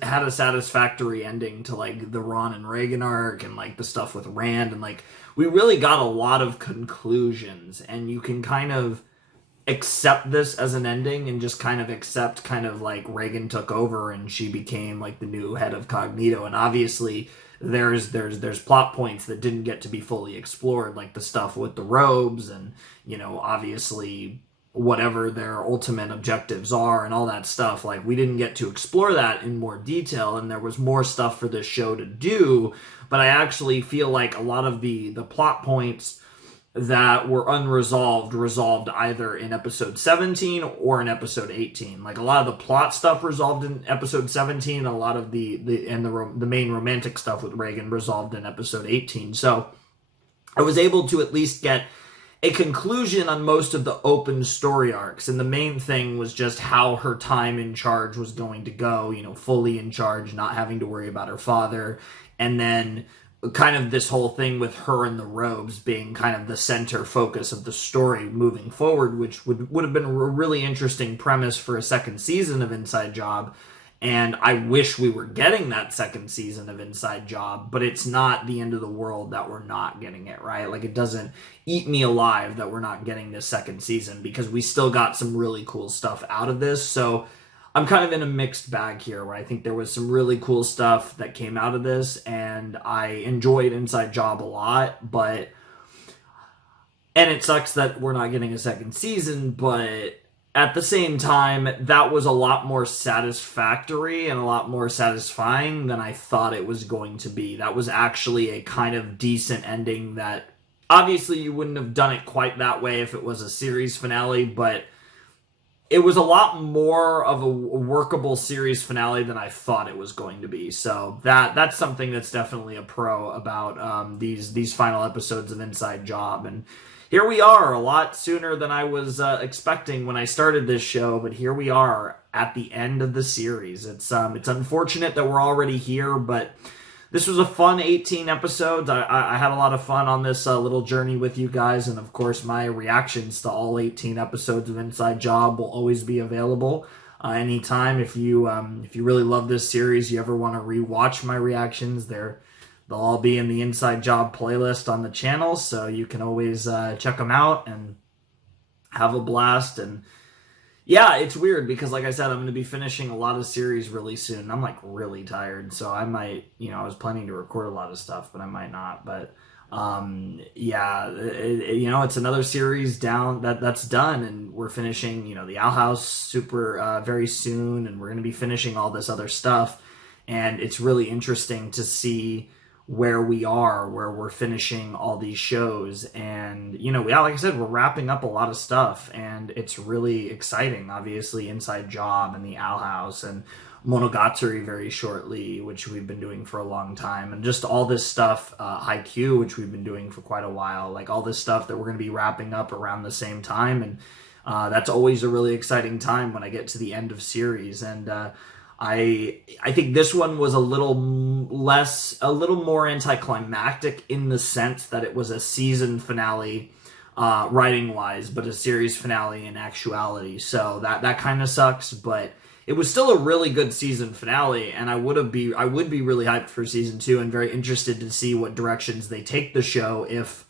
had a satisfactory ending to like the Ron and Reagan arc and like the stuff with Rand, and like we really got a lot of conclusions, and you can kind of accept this as an ending and just kind of accept kind of like Reagan took over and she became like the new head of Cognito, and obviously there's plot points that didn't get to be fully explored, like the stuff with the robes and, you know, obviously whatever their ultimate objectives are and all that stuff. Like, we didn't get to explore that in more detail, and there was more stuff for this show to do, but I actually feel like a lot of the plot points that were unresolved resolved either in episode 17 or in episode 18. Like, a lot of the plot stuff resolved in episode 17, a lot of the main romantic stuff with Reagan resolved in episode 18. So I was able to at least get a conclusion on most of the open story arcs, and the main thing was just how her time in charge was going to go, you know, fully in charge, not having to worry about her father, and then kind of this whole thing with her and the robes being kind of the center focus of the story moving forward, which would have been a really interesting premise for a second season of Inside Job. And I wish we were getting that second season of Inside Job, but it's not the end of the world that we're not getting it, right? Like, it doesn't eat me alive that we're not getting this second season, because we still got some really cool stuff out of this. So I'm kind of in a mixed bag here, where I think there was some really cool stuff that came out of this, and I enjoyed Inside Job a lot, and it sucks that we're not getting a second season, but at the same time, that was a lot more satisfactory and a lot more satisfying than I thought it was going to be. That was actually a kind of decent ending that, obviously, you wouldn't have done it quite that way if it was a series finale, but it was a lot more of a workable series finale than I thought it was going to be. So that's something that's definitely a pro about these final episodes of Inside Job. And here we are, a lot sooner than I was expecting when I started this show, but here we are at the end of the series. It's unfortunate that we're already here, but this was a fun 18 episodes. I had a lot of fun on this little journey with you guys, and of course my reactions to all 18 episodes of Inside Job will always be available anytime. If you really love this series, you ever want to rewatch my reactions, they'll all be in the Inside Job playlist on the channel, so you can always check them out and have a blast. And yeah, it's weird because, like I said, I'm going to be finishing a lot of series really soon. I'm, like, really tired, so I might, I was planning to record a lot of stuff, but I might not. But, yeah, it's another series down that's done, and we're finishing, the Owl House very soon, and we're going to be finishing all this other stuff. And it's really interesting to see where we're finishing all these shows. And, like I said, we're wrapping up a lot of stuff, and it's really exciting. Obviously, Inside Job and the Owl House and Monogatari very shortly, which we've been doing for a long time, and just all this stuff, Haikyuu, which we've been doing for quite a while, like all this stuff that we're going to be wrapping up around the same time. And that's always a really exciting time when I get to the end of series. And I think this one was a little more anticlimactic in the sense that it was a season finale, writing wise, but a series finale in actuality. So that kind of sucks, but it was still a really good season finale, and I would be really hyped for season 2 and very interested to see what directions they take the show if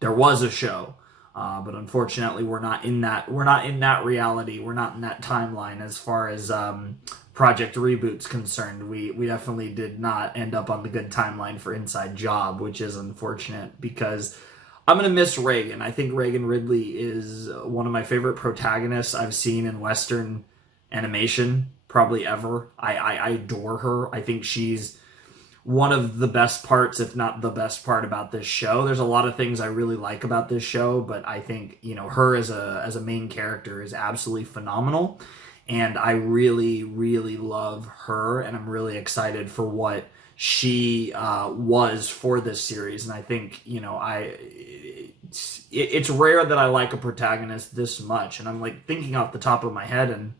there was a show. But unfortunately, we're not in that reality. We're not in that timeline as far as Project Reboot's concerned. We definitely did not end up on the good timeline for Inside Job, which is unfortunate because I'm going to miss Reagan. I think Reagan Ridley is one of my favorite protagonists I've seen in Western animation, probably ever. I adore her. I think she's one of the best parts, if not the best part about this show. There's a lot of things I really like about this show, but I think, her as a main character is absolutely phenomenal. And I really, really love her, and I'm really excited for what she was for this series. And I think, it's rare that I like a protagonist this much. And I'm like thinking off the top of my head, and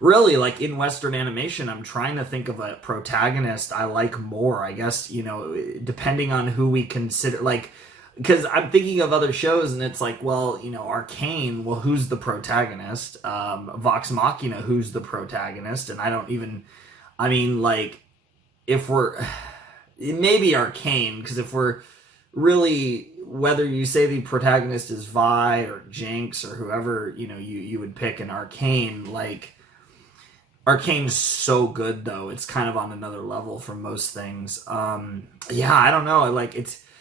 really, like in Western animation, I'm trying to think of a protagonist I like more. I guess, depending on who we consider, like, because I'm thinking of other shows and it's like, well, Arcane, well, who's the protagonist? Vox Machina, who's the protagonist? And if we're, maybe Arcane, because if we're really, whether you say the protagonist is Vi or Jinx or whoever, you would pick in Arcane, like, Arcane's so good, though. It's kind of on another level from most things. Yeah, I don't know.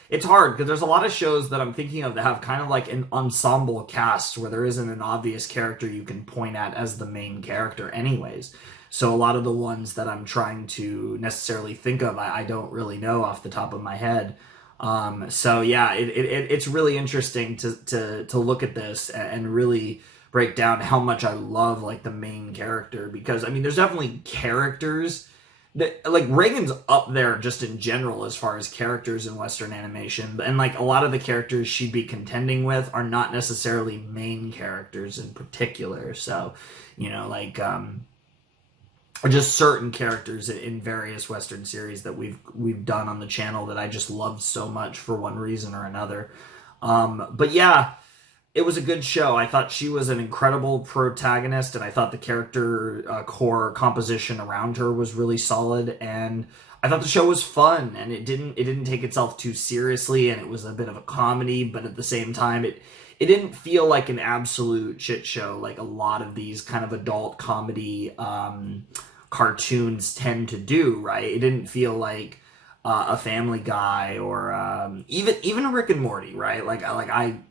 It's hard because there's a lot of shows that I'm thinking of that have kind of like an ensemble cast where there isn't an obvious character you can point at as the main character anyways. So a lot of the ones that I'm trying to necessarily think of, I don't really know off the top of my head. So yeah, it's really interesting to look at this and really break down how much I love like the main character, because there's definitely characters that, like, Reagan's up there just in general as far as characters in Western animation, and like a lot of the characters she'd be contending with are not necessarily main characters in particular. So, or just certain characters in various Western series that we've done on the channel that I just loved so much for one reason or another. But yeah, it was a good show. I thought she was an incredible protagonist, and I thought the character core composition around her was really solid, and I thought the show was fun, and it didn't take itself too seriously, and it was a bit of a comedy, but at the same time, it didn't feel like an absolute shit show like a lot of these kind of adult comedy cartoons tend to do, right? It didn't feel like a Family Guy or even a Rick and Morty, right?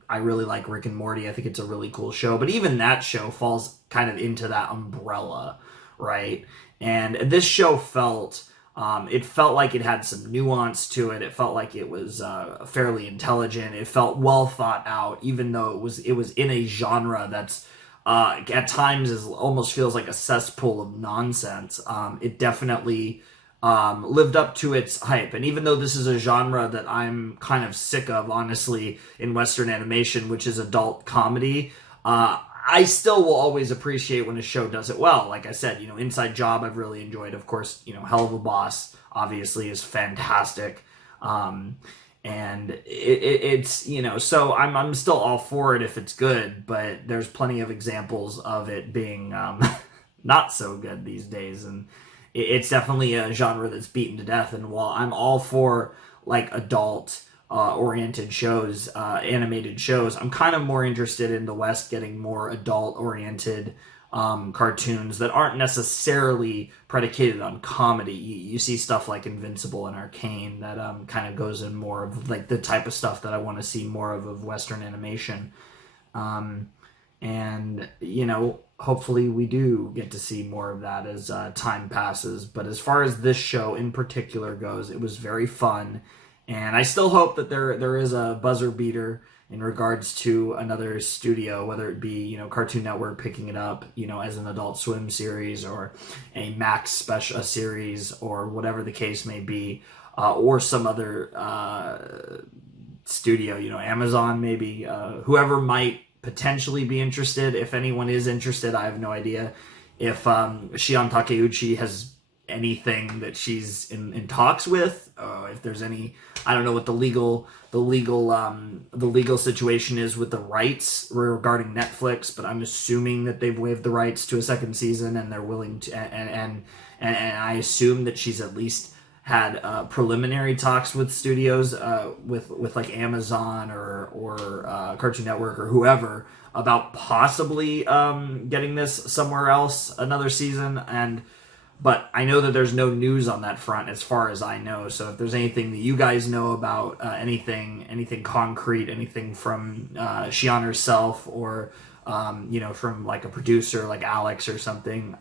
I really like Rick and Morty. I think it's a really cool show, but even that show falls kind of into that umbrella, right? And this show felt like it had some nuance to it. It felt like it was fairly intelligent. It felt well thought out, even though it was in a genre that's at times almost feels like a cesspool of nonsense. It definitely lived up to its hype. And even though this is a genre that I'm kind of sick of, honestly, in Western animation, which is adult comedy, I still will always appreciate when a show does it well. Like I said, Inside Job I've really enjoyed. Of course, Hell of a Boss obviously is fantastic. And it's, so I'm still all for it if it's good, but there's plenty of examples of it being not so good these days. And it's definitely a genre that's beaten to death. And while I'm all for like adult oriented shows, animated shows, I'm kind of more interested in the West getting more adult oriented cartoons that aren't necessarily predicated on comedy. You see stuff like Invincible and Arcane that kind of goes in more of like the type of stuff that I want to see more of Western animation. And hopefully we do get to see more of that as time passes. But as far as this show in particular goes, it was very fun, and I still hope that there is a buzzer beater in regards to another studio, whether it be Cartoon Network picking it up as an Adult Swim series or a Max special series or whatever the case may be, or some other studio, Amazon maybe, whoever might potentially be interested. If anyone is interested, I have no idea if Shion Takeuchi has anything that she's in talks with, if there's any, I don't know what the legal situation is with the rights regarding Netflix, but I'm assuming that they've waived the rights to a second season and they're willing to, and I assume that she's at least had preliminary talks with studios, with like Amazon or Cartoon Network or whoever about possibly getting this somewhere else, another season. But I know that there's no news on that front as far as I know. So if there's anything that you guys know about, anything concrete, anything from Shion herself or from like a producer like Alex or something,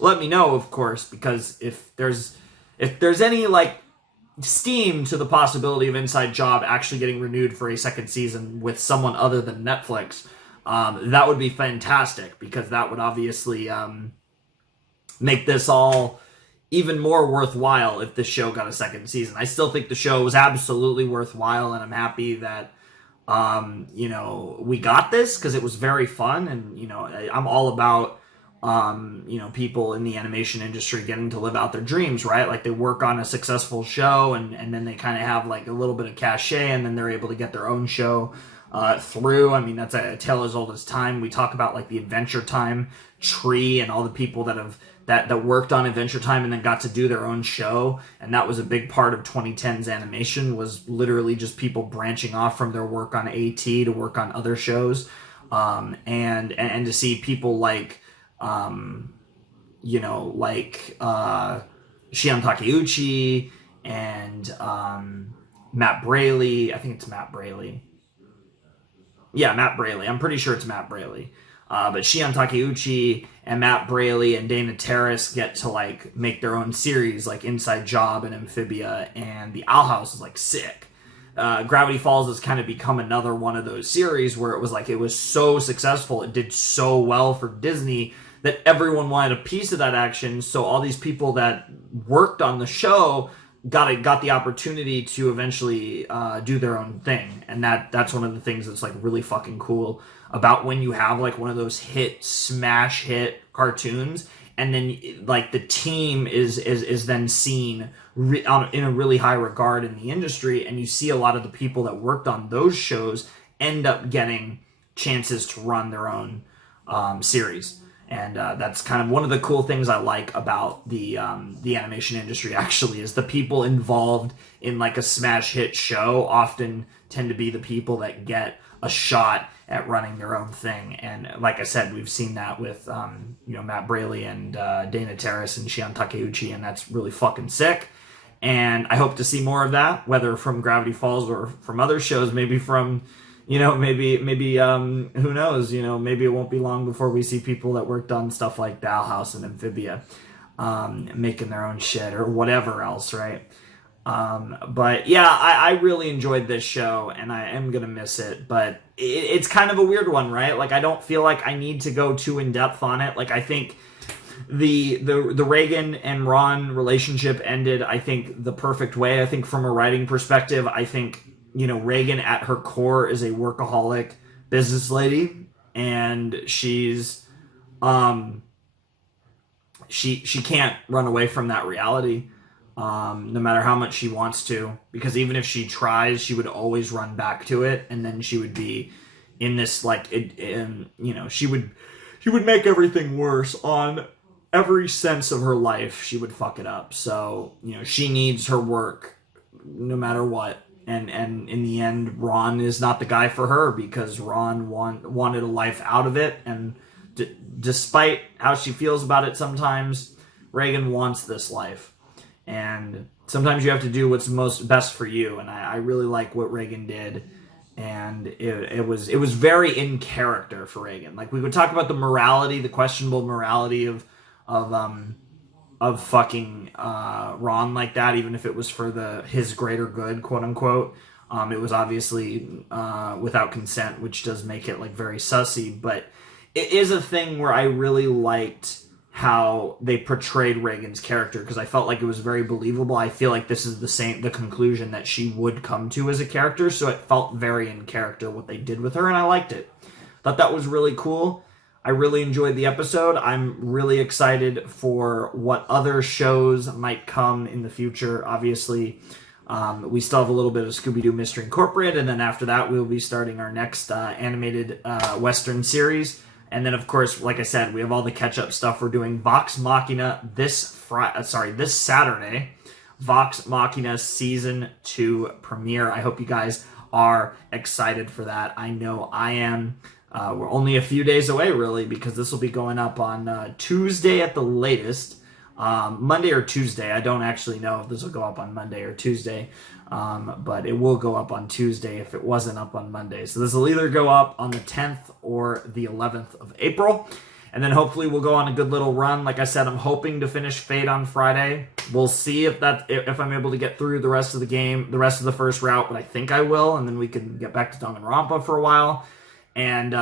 let me know, of course, because if there's any like steam to the possibility of Inside Job actually getting renewed for a second season with someone other than Netflix, that would be fantastic, because that would obviously make this all even more worthwhile if the show got a second season. I still think the show was absolutely worthwhile, and I'm happy that we got this, because it was very fun. And I'm all about people in the animation industry getting to live out their dreams, right? Like they work on a successful show and then they kind of have like a little bit of cachet, and then they're able to get their own show through. I mean, that's a tale as old as time. We talk about like the Adventure Time tree and all the people that worked on Adventure Time and then got to do their own show. And that was a big part of 2010's animation, was literally just people branching off from their work on AT to work on other shows. And to see people like, Shion Takeuchi and Matt Braley. I think it's Matt Braley. Yeah, Matt Braley. I'm pretty sure it's Matt Braley. But Shion Takeuchi and Matt Braley and Dana Terrace get to like make their own series, like Inside Job and Amphibia, and the Owl House is like sick. Gravity Falls has kind of become another one of those series where it was so successful, it did so well for Disney that everyone wanted a piece of that action. So all these people that worked on the show got the opportunity to eventually do their own thing. And that's one of the things that's like really fucking cool about when you have like one of those smash hit cartoons, and then like the team is then seen in a really high regard in the industry, and you see a lot of the people that worked on those shows end up getting chances to run their own series. And that's kind of one of the cool things I like about the animation industry, actually, is the people involved in like a smash hit show often tend to be the people that get a shot at running their own thing. And like I said, we've seen that with Matt Braley and Dana Terrace and Shion Takeuchi, and that's really fucking sick. And I hope to see more of that, whether from Gravity Falls or from other shows, maybe from maybe who knows, maybe it won't be long before we see people that worked on stuff like the Owl House and Amphibia making their own shit or whatever else, right? But yeah, I really enjoyed this show, and I am gonna miss it. But it's kind of a weird one, right? Like, I don't feel like I need to go too in depth on it. Like, I think the Reagan and Ron relationship ended, I think, the perfect way. I think from a writing perspective, I think, you know, Reagan at her core is a workaholic business lady, and she's she can't run away from that reality, no matter how much she wants to, because even if she tries, she would always run back to it, and then she would be in this, like, you know, she would make everything worse on every sense of her life. She would fuck it up. So, you know, she needs her work no matter what. And in the end, Ron is not the guy for her, because Ron wanted a life out of it. And despite how she feels about it sometimes, Reagan wants this life. And sometimes you have to do what's most best for you. And I really like what Reagan did. And it was very in character for Reagan. Like, we would talk about the morality, the questionable morality of fucking Ron like that, even if it was for his greater good, quote unquote. It was obviously without consent, which does make it, like, very sussy. But it is a thing where I really liked how they portrayed Reagan's character, because I felt like it was very believable. I feel like this is the conclusion that she would come to as a character, so it felt very in character what they did with her, and I liked it. Thought that was really cool. I really enjoyed the episode. I'm really excited for what other shows might come in the future. Obviously, we still have a little bit of Scooby-Doo Mystery Incorporated, and then after that, we'll be starting our next animated Western series. And then, of course, like I said, we have all the catch-up stuff. We're doing Vox Machina this Saturday. Vox Machina Season 2 premiere. I hope you guys are excited for that. I know I am. We're only a few days away, really, because this will be going up on Tuesday at the latest. Monday or Tuesday. I don't actually know if this will go up on Monday or Tuesday, but it will go up on Tuesday if it wasn't up on Monday. So this will either go up on the 10th or the 11th of April, and then hopefully we'll go on a good little run. Like I said, I'm hoping to finish Fate on Friday. We'll see if I'm able to get through the rest of the game, the rest of the first route, but I think I will, and then we can get back to Danganronpa for a while. And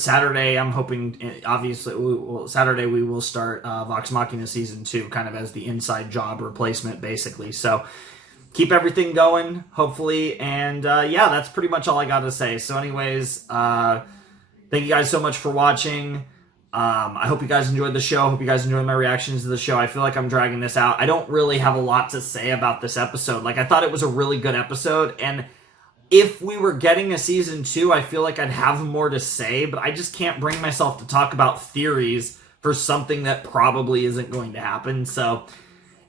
Saturday, I'm hoping, obviously, Saturday we will start Vox Machina Season 2, kind of as the inside job replacement, basically. So keep everything going, hopefully. And yeah, that's pretty much all I got to say. So anyways, thank you guys so much for watching. I hope you guys enjoyed the show. I hope you guys enjoyed my reactions to the show. I feel like I'm dragging this out. I don't really have a lot to say about this episode. Like, I thought it was a really good episode, and if we were getting a season 2, I feel like I'd have more to say, but I just can't bring myself to talk about theories for something that probably isn't going to happen. So,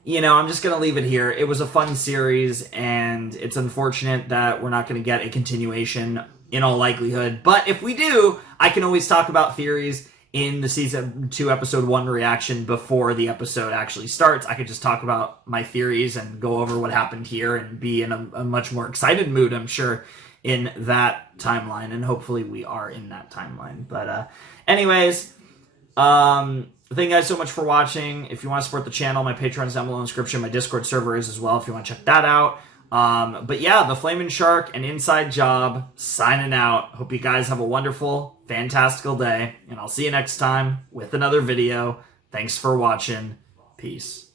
you know, I'm just going to leave it here. It was a fun series, and it's unfortunate that we're not going to get a continuation in all likelihood. But if we do, I can always talk about theories in the season 2 episode 1 reaction before the episode actually starts. I could just talk about my theories and go over what happened here and be in a much more excited mood, I'm sure, in that timeline. And hopefully we are in that timeline. But anyways, thank you guys so much for watching. If you want to support the channel, my Patreon's down below in the description. My Discord server is as well if you want to check that out. But yeah, the Flamin' Shark and Inside Job signing out. Hope you guys have a wonderful, fantastical day, and I'll see you next time with another video. Thanks for watching. Peace.